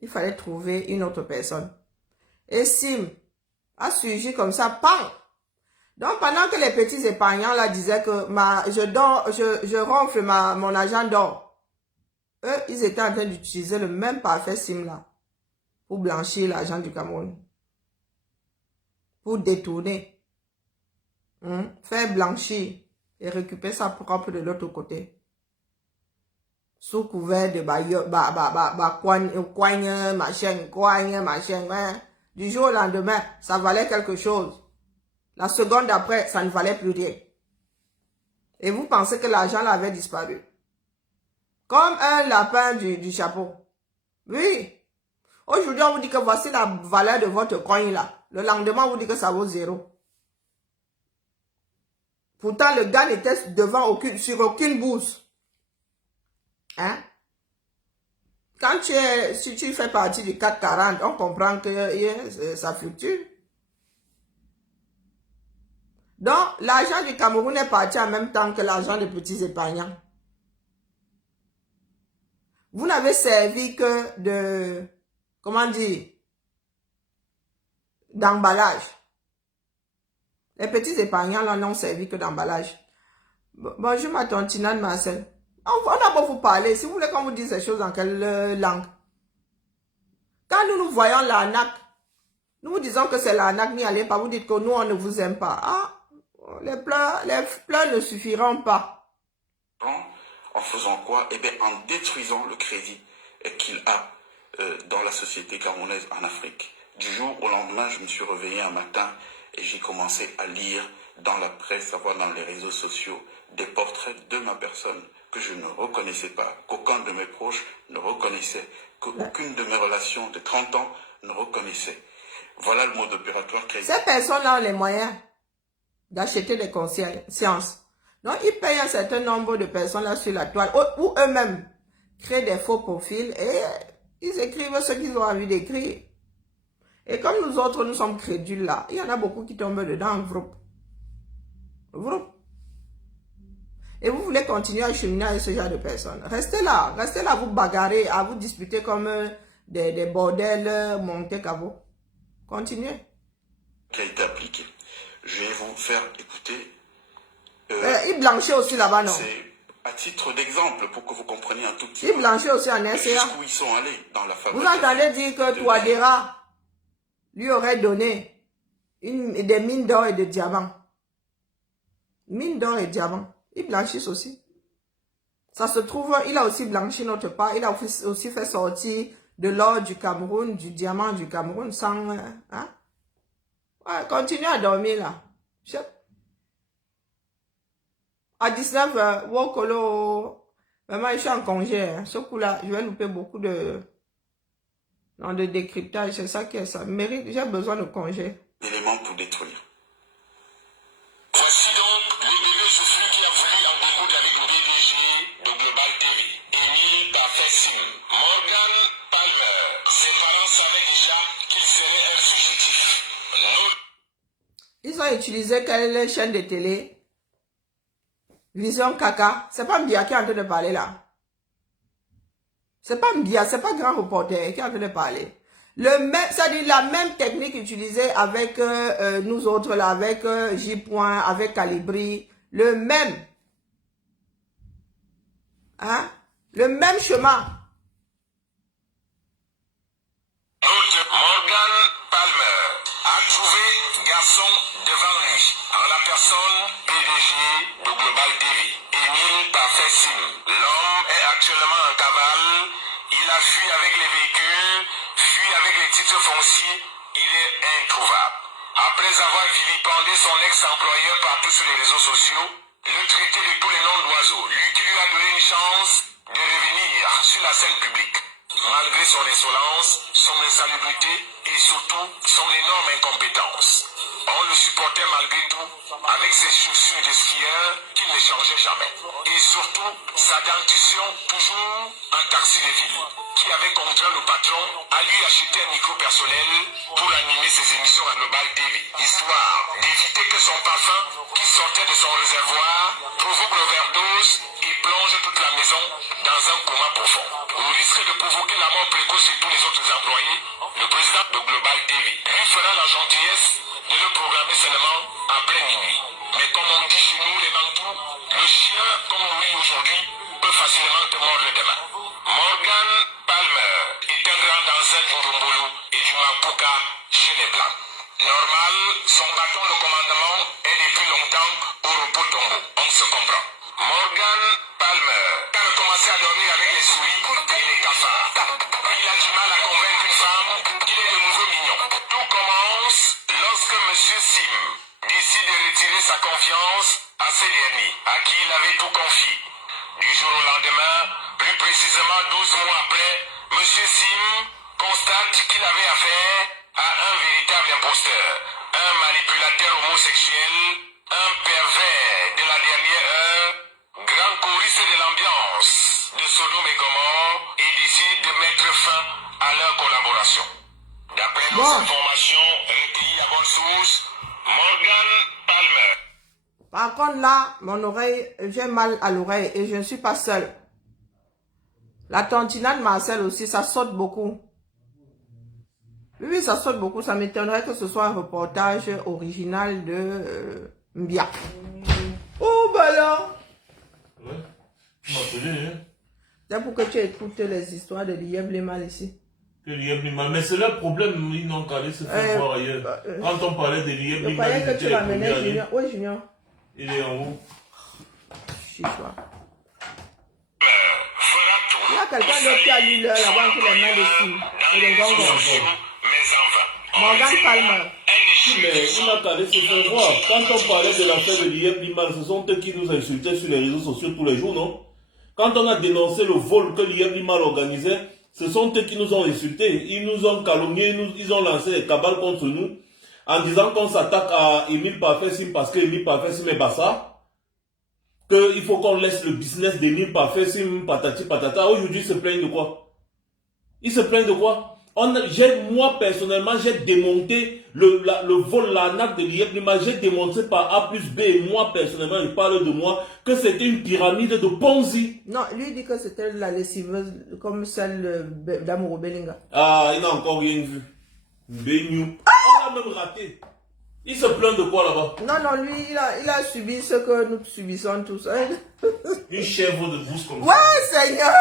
Il fallait trouver une autre personne. Et Sim a surgi comme ça, pam! Donc, pendant que les petits épargnants là disaient que je ronfle mon argent d'or, eux, ils étaient en train d'utiliser le même parfait Sim là pour blanchir l'argent du Cameroun. Pour détourner. Faire blanchir et récupérer sa propre de l'autre côté. Sous couvert de machin. Du jour au lendemain, ça valait quelque chose. La seconde d'après, ça ne valait plus rien. Et vous pensez que l'argent là avait disparu. Comme un lapin du chapeau. Oui. Aujourd'hui, on vous dit que voici la valeur de votre coin là. Le lendemain, on vous dit que ça vaut 0. Pourtant, le gars n'était devant sur aucune bourse. Hein? Si tu fais partie du 440, on comprend que ça fluctue. Donc, l'argent du Cameroun est parti en même temps que l'argent des petits épargnants. Vous n'avez servi que de, comment dire, d'emballage. Les petits épargnants là n'ont servi que d'emballage. Bonjour ma tontinade Marcel. On a beau vous parler, si vous voulez qu'on vous dise ces choses en quelle langue. Quand nous voyons l'arnaque, nous vous disons que c'est l'arnaque, n'y allez pas, vous dites que nous on ne vous aime pas. Ah, les pleurs ne suffiront pas. En faisant quoi? Eh bien, en détruisant le crédit qu'il a dans la société camerounaise en Afrique. Du jour au lendemain, je me suis réveillé un matin et j'ai commencé à lire dans la presse, à voir dans les réseaux sociaux, des portraits de ma personne que je ne reconnaissais pas, qu'aucun de mes proches ne reconnaissait, qu'aucune de mes relations de 30 ans ne reconnaissait. Voilà le mode opératoire crédit. Ces personnes-là ont les moyens d'acheter des consciences. Donc, ils payent un certain nombre de personnes là sur la toile, ou eux-mêmes créent des faux profils et ils écrivent ce qu'ils ont envie d'écrire. Et comme nous autres, nous sommes crédules là, il y en a beaucoup qui tombent dedans, vroup. Et vous voulez continuer à cheminer avec ce genre de personnes. Restez là, vous bagarrer, à vous disputer comme des bordels montés qu'à vous. Continuez. Qui a été appliqué. Je vais vous faire écouter. Il blanchit aussi là-bas, non? C'est à titre d'exemple pour que vous compreniez un tout petit peu. Il blanchit aussi en SCA. Jusqu'où ils sont allés dans la fabrication. Vous entendez dire que Touadéra lui aurait donné des mines d'or et de diamants. Mines d'or et diamants. Ils blanchissent aussi. Ça se trouve, il a aussi blanchi notre part. Il a aussi fait sortir de l'or du Cameroun, du diamant du Cameroun sans... Hein? Ouais, continuez à dormir là. À 19h, Wokolo, vraiment je suis en congé. Hein. Ce coup-là, je vais louper beaucoup de décryptage. C'est ça qui est ça. Mérite, j'ai besoin de congé. Éléments pour détruire. Voici donc le bébé Josué qui a voulu en découdre avec le PDG de Global TV, Émile Parfait Sim, Morgan Palmer. Ses parents savaient déjà qu'il serait un fugitif. Ils ont utilisé quelle chaîne de télé? Vision Caca. C'est pas Mbia qui est en train de parler là. C'est pas Mbia, c'est pas Grand Reporter qui est en train de parler. Le même, c'est-à-dire la même technique utilisée avec nous autres, là, avec J. avec Calibri. Le même. Hein? Le même chemin. Morgan Palmer a trouvé garçon devant lui, en la personne PDG de Global TV, Émile Parfait Sim. L'homme est actuellement en cavale, il a fui avec les véhicules, fui avec les titres fonciers, il est introuvable. Après avoir vilipendé son ex-employeur partout sur les réseaux sociaux, le traité de tous les noms d'oiseaux, lui qui lui a donné une chance de revenir sur la scène publique. Malgré son insolence, son insalubrité et surtout son énorme incompétence. On le supportait malgré tout avec ses chaussures de skieur qu'il ne changeait jamais. Et surtout sa dentition toujours en taxi de ville qui avait contraint le patron à lui acheter un micro personnel pour animer ses émissions à Global TV. Histoire d'éviter que son parfum qui sortait de son réservoir provoque l'overdose et plonge toute la maison dans un coma profond. Au risque de provoquer la mort précoce de tous les autres employés, le président de Global TV lui fera la gentillesse de le programmer seulement après minuit. Mais comme on dit chez nous les Bantous, le chien comme lui aujourd'hui peut facilement te mordre les mains. Morgan Palmer est un grand danseur du Ndombolo et du Mapuka chez les Blancs. Normal, son bâton de commandement est depuis longtemps au repos tombeau. On se comprend. Morgan Palmer a commencé à dormir avec les souris et les cafards. Il a du mal à convaincre une femme qu'il est de nouveau mignon. Tout commence lorsque M. Sim décide de retirer sa confiance à ces derniers, à qui il avait tout confié. Du jour au lendemain, plus précisément 12 mois après, M. Sim constate qu'il avait affaire à un véritable imposteur, un manipulateur homosexuel, un pervers de la dernière heure, grand choriste de l'ambiance de Sodome et Gomorrhe, et décide de mettre fin à leur collaboration. D'après nos informations recueillies à bonne source, Morgan Palmer. Par contre là, mon oreille, j'ai mal à l'oreille et je ne suis pas seule. La tantina de Marcel aussi, ça saute beaucoup. Oui, ça saute beaucoup. Ça m'étonnerait que ce soit un reportage original de Mbia. Oh, bah là. Ouais. Tu m'as appelé, hein? C'est pour que tu écoutes les histoires de Lieb Lemal ici. Que Lieb Limal. Mais c'est le problème, ils n'ont qu'à aller se faire voir ailleurs. Quand on parlait de Lieb Limal, je croyais que tu ramenais Junior. Oui, Junior. Il est en haut. Chie-toi. Il y a quelqu'un d'autre qui a lu l'heure là-bas qui les mains dessus. Et les gongons. Morgan Palmer. Mais il n'a qu'à aller se faire voir. Quand on parlait de l'affaire de Lieb Limal, ce sont eux qui nous insultaient sur les réseaux sociaux tous les jours, non? Quand on a dénoncé le vol que Lieb Limal organisait, ce sont eux qui nous ont insultés. Ils nous ont calomniés, ils ont lancé des cabales contre nous en disant qu'on s'attaque à Émile Parfait Sim parce que Émile Parfait Sim est bassa. Qu'il faut qu'on laisse le business d'Émile Parfait Sim, patati patata. Aujourd'hui, ils se plaignent de quoi? Ils se plaignent de quoi? Moi, personnellement, j'ai démonté le vol, l'arnaque de Lieb Limal. J'ai démontré par A plus B, et moi, personnellement, il parle de moi, que c'était une pyramide de Ponzi. Non, lui dit que c'était la lessiveuse, comme celle d'Amourou Belinga. Ah, il n'a encore rien vu. Beignou. On l'a même raté. Il se plaint de quoi là-bas? Non, lui, il a subi ce que nous subissons tous. Hein? Une chèvre de brousse comme ça. Ouais, Seigneur,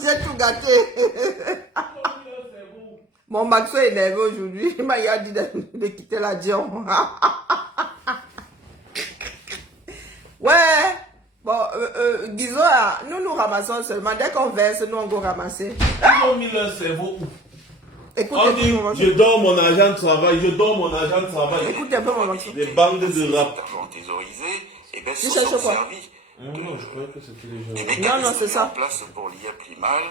j'ai tout gâté. Mon Maxo est énervé aujourd'hui. Il m'a dit de quitter la Dion. Ouais. Bon, disons, nous ramassons seulement. Dès qu'on verse, nous on va ramasser. Ils ont mis leur cerveau où? Écoute, On dit, je donne mon argent de travail, je donne mon argent de travail. Écoute un peu mon Maxo. Des bandes de rap. L'argent thésaurisé, et bien, Tu se cherches sont quoi? servis Non, je croyais que c'était les gens. des Non, mécanismes c'est mis ça. en place pour Lieb Limal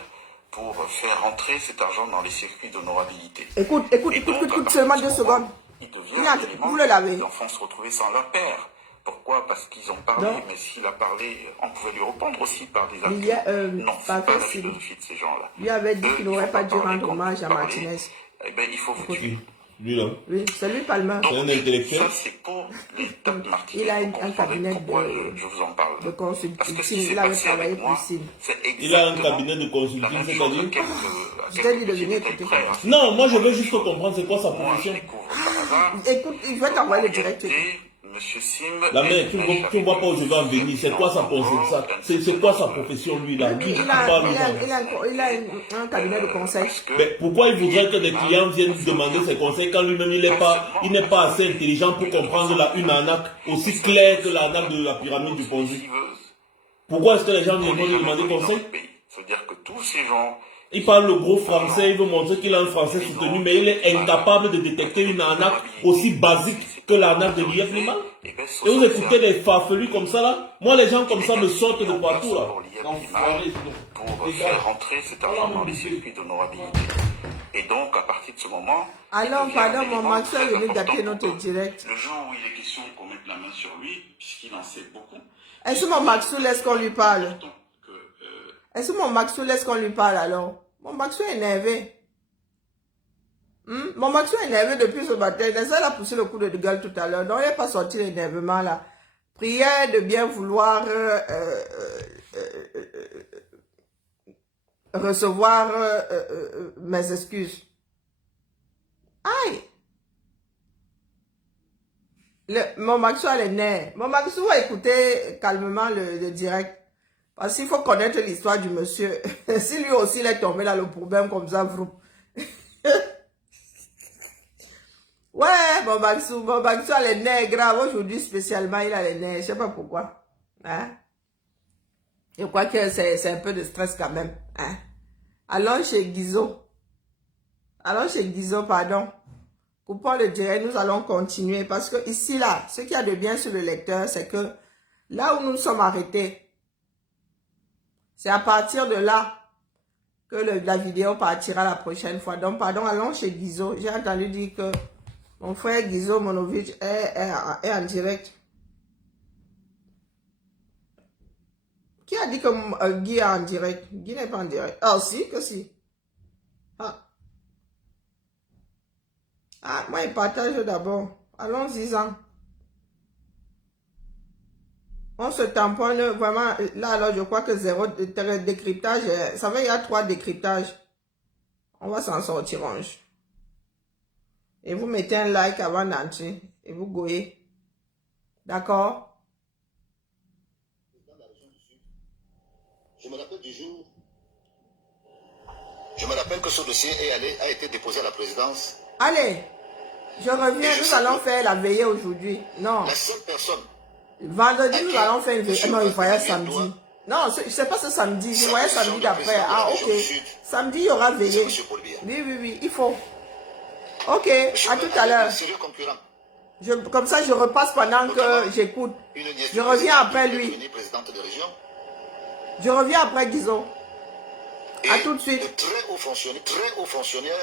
pour faire rentrer cet argent dans les circuits d'honorabilité. Écoute, seulement 2 secondes. Il devient Regarde, l'élément vous le lavez. les enfants se retrouvaient sans leur père. Pourquoi? Parce qu'ils ont parlé, Non. mais s'il a parlé, on pouvait lui répondre aussi par des Il y a, non, pas c'est pas la facile. philosophie de ces gens-là. Lui avait dit Eux, qu'il ils n'aurait font pas dû parler rendre quand hommage vous à parlez, Martinez. Eh ben, il faut vous tuer. Lui là. Oui, c'est lui Palmer. C'est un intellectuel. Ça, c'est pour les tapes martyrs. Il a Vous un comprenez cabinet pourquoi de- je vous en parle. de consulting. Parce que ce qui s'est Il avait passé travaillé avec moi, pour Sim. c'est Il a un exactement cabinet de la consulting, même chose c'est-à-dire. Je t'ai dit de venir écouter frère. comment. Non, moi je veux juste comprendre c'est quoi sa Moi, je profession. découvre par hasard. Écoute, il va t'envoyer le direct. Monsieur Sim. La mère, tu ne vois pas où je vais en venir. C'est quoi sa profession? C'est quoi sa profession lui là? Lui, Il il a, parle aux il a, gens. il a un cabinet de conseil. Mais pourquoi il voudrait que des clients viennent lui demander ses conseils quand lui-même il n'est pas assez intelligent pour comprendre une arnaque aussi claire que l'arnaque de la pyramide du Ponzi? Pourquoi est-ce que les gens viennent lui demander conseil? C'est-à-dire que tous ces gens. Il parle le gros français, il veut montrer qu'il a un français soutenu, mais il est incapable de détecter une arnaque aussi basique que l'arnaque de l'IF Lima. Et vous écoutez des farfelus comme ça là? Moi les gens comme ça me sortent de partout là. Pour faire rentrer cet argent dans les circuits d'honorabilité. Et donc, à partir de ce moment... Alors, il devient pardon, un mon élément Maxwell très est venu important gâter notre pour que direct. Le jour où il est question qu'on mette la main sur lui, puisqu'il en sait beaucoup... Est-ce que mon Maxwell laisse qu'on lui parle? que, Est-ce que mon Maxwell laisse qu'on lui parle alors? Mon Maxwell est énervé. Mon Maxwell est énervé depuis ce matin. Il a poussé le coup de gueule tout à l'heure. Donc, il n'est pas sorti l'énervement là. Prière de bien vouloir recevoir mes excuses. Aïe! Mon Maxwell est né. Mon Maxwell va écouter calmement le direct. Parce qu'il faut connaître l'histoire du monsieur. Si lui aussi il est tombé dans le problème comme ça, vous. Ouais, mon Maxwell est né grave. Aujourd'hui, spécialement, il a les nez. Je ne sais pas pourquoi. Hein? Je crois que c'est un peu de stress quand même. Hein? Allons chez Guizot. Allons chez Guizot, pardon. Coupons le direct, nous allons continuer. Parce que ici, là, ce qu'il y a de bien sur le lecteur, c'est que là où nous sommes arrêtés, c'est à partir de là que la vidéo partira la prochaine fois. Donc, pardon, allons chez Guizot. J'ai entendu dire que mon frère Guizot Monovic est en direct. Qui a dit que Guy est en direct? Guy n'est pas en direct. Ah, si, que si. Ah, moi, il partage d'abord. Allons-y, en. On se tamponne vraiment. Là, alors, je crois que 0 décryptage. Ça veut dire qu'il y a 3 décryptages. On va s'en sortir, Ange. Et vous mettez un like avant d'entrer. Et vous goyez. D'accord? Je me rappelle du jour. Je me rappelle que ce dossier a été déposé à la présidence. Allez, je reviens. Nous allons faire la veillée aujourd'hui. Non. La seule personne. Vendredi, nous allons faire une veillée. Non, il voyait samedi. Non, c'est pas ce samedi. Je voyais samedi d'après. Ah, ok. Samedi, il y aura veillée. Oui, il faut. Ok, à tout à l'heure. Comme ça, je repasse pendant que j'écoute. Je reviens après lui. Je reviens après Guizot. À tout de suite. De très hauts fonctionnaires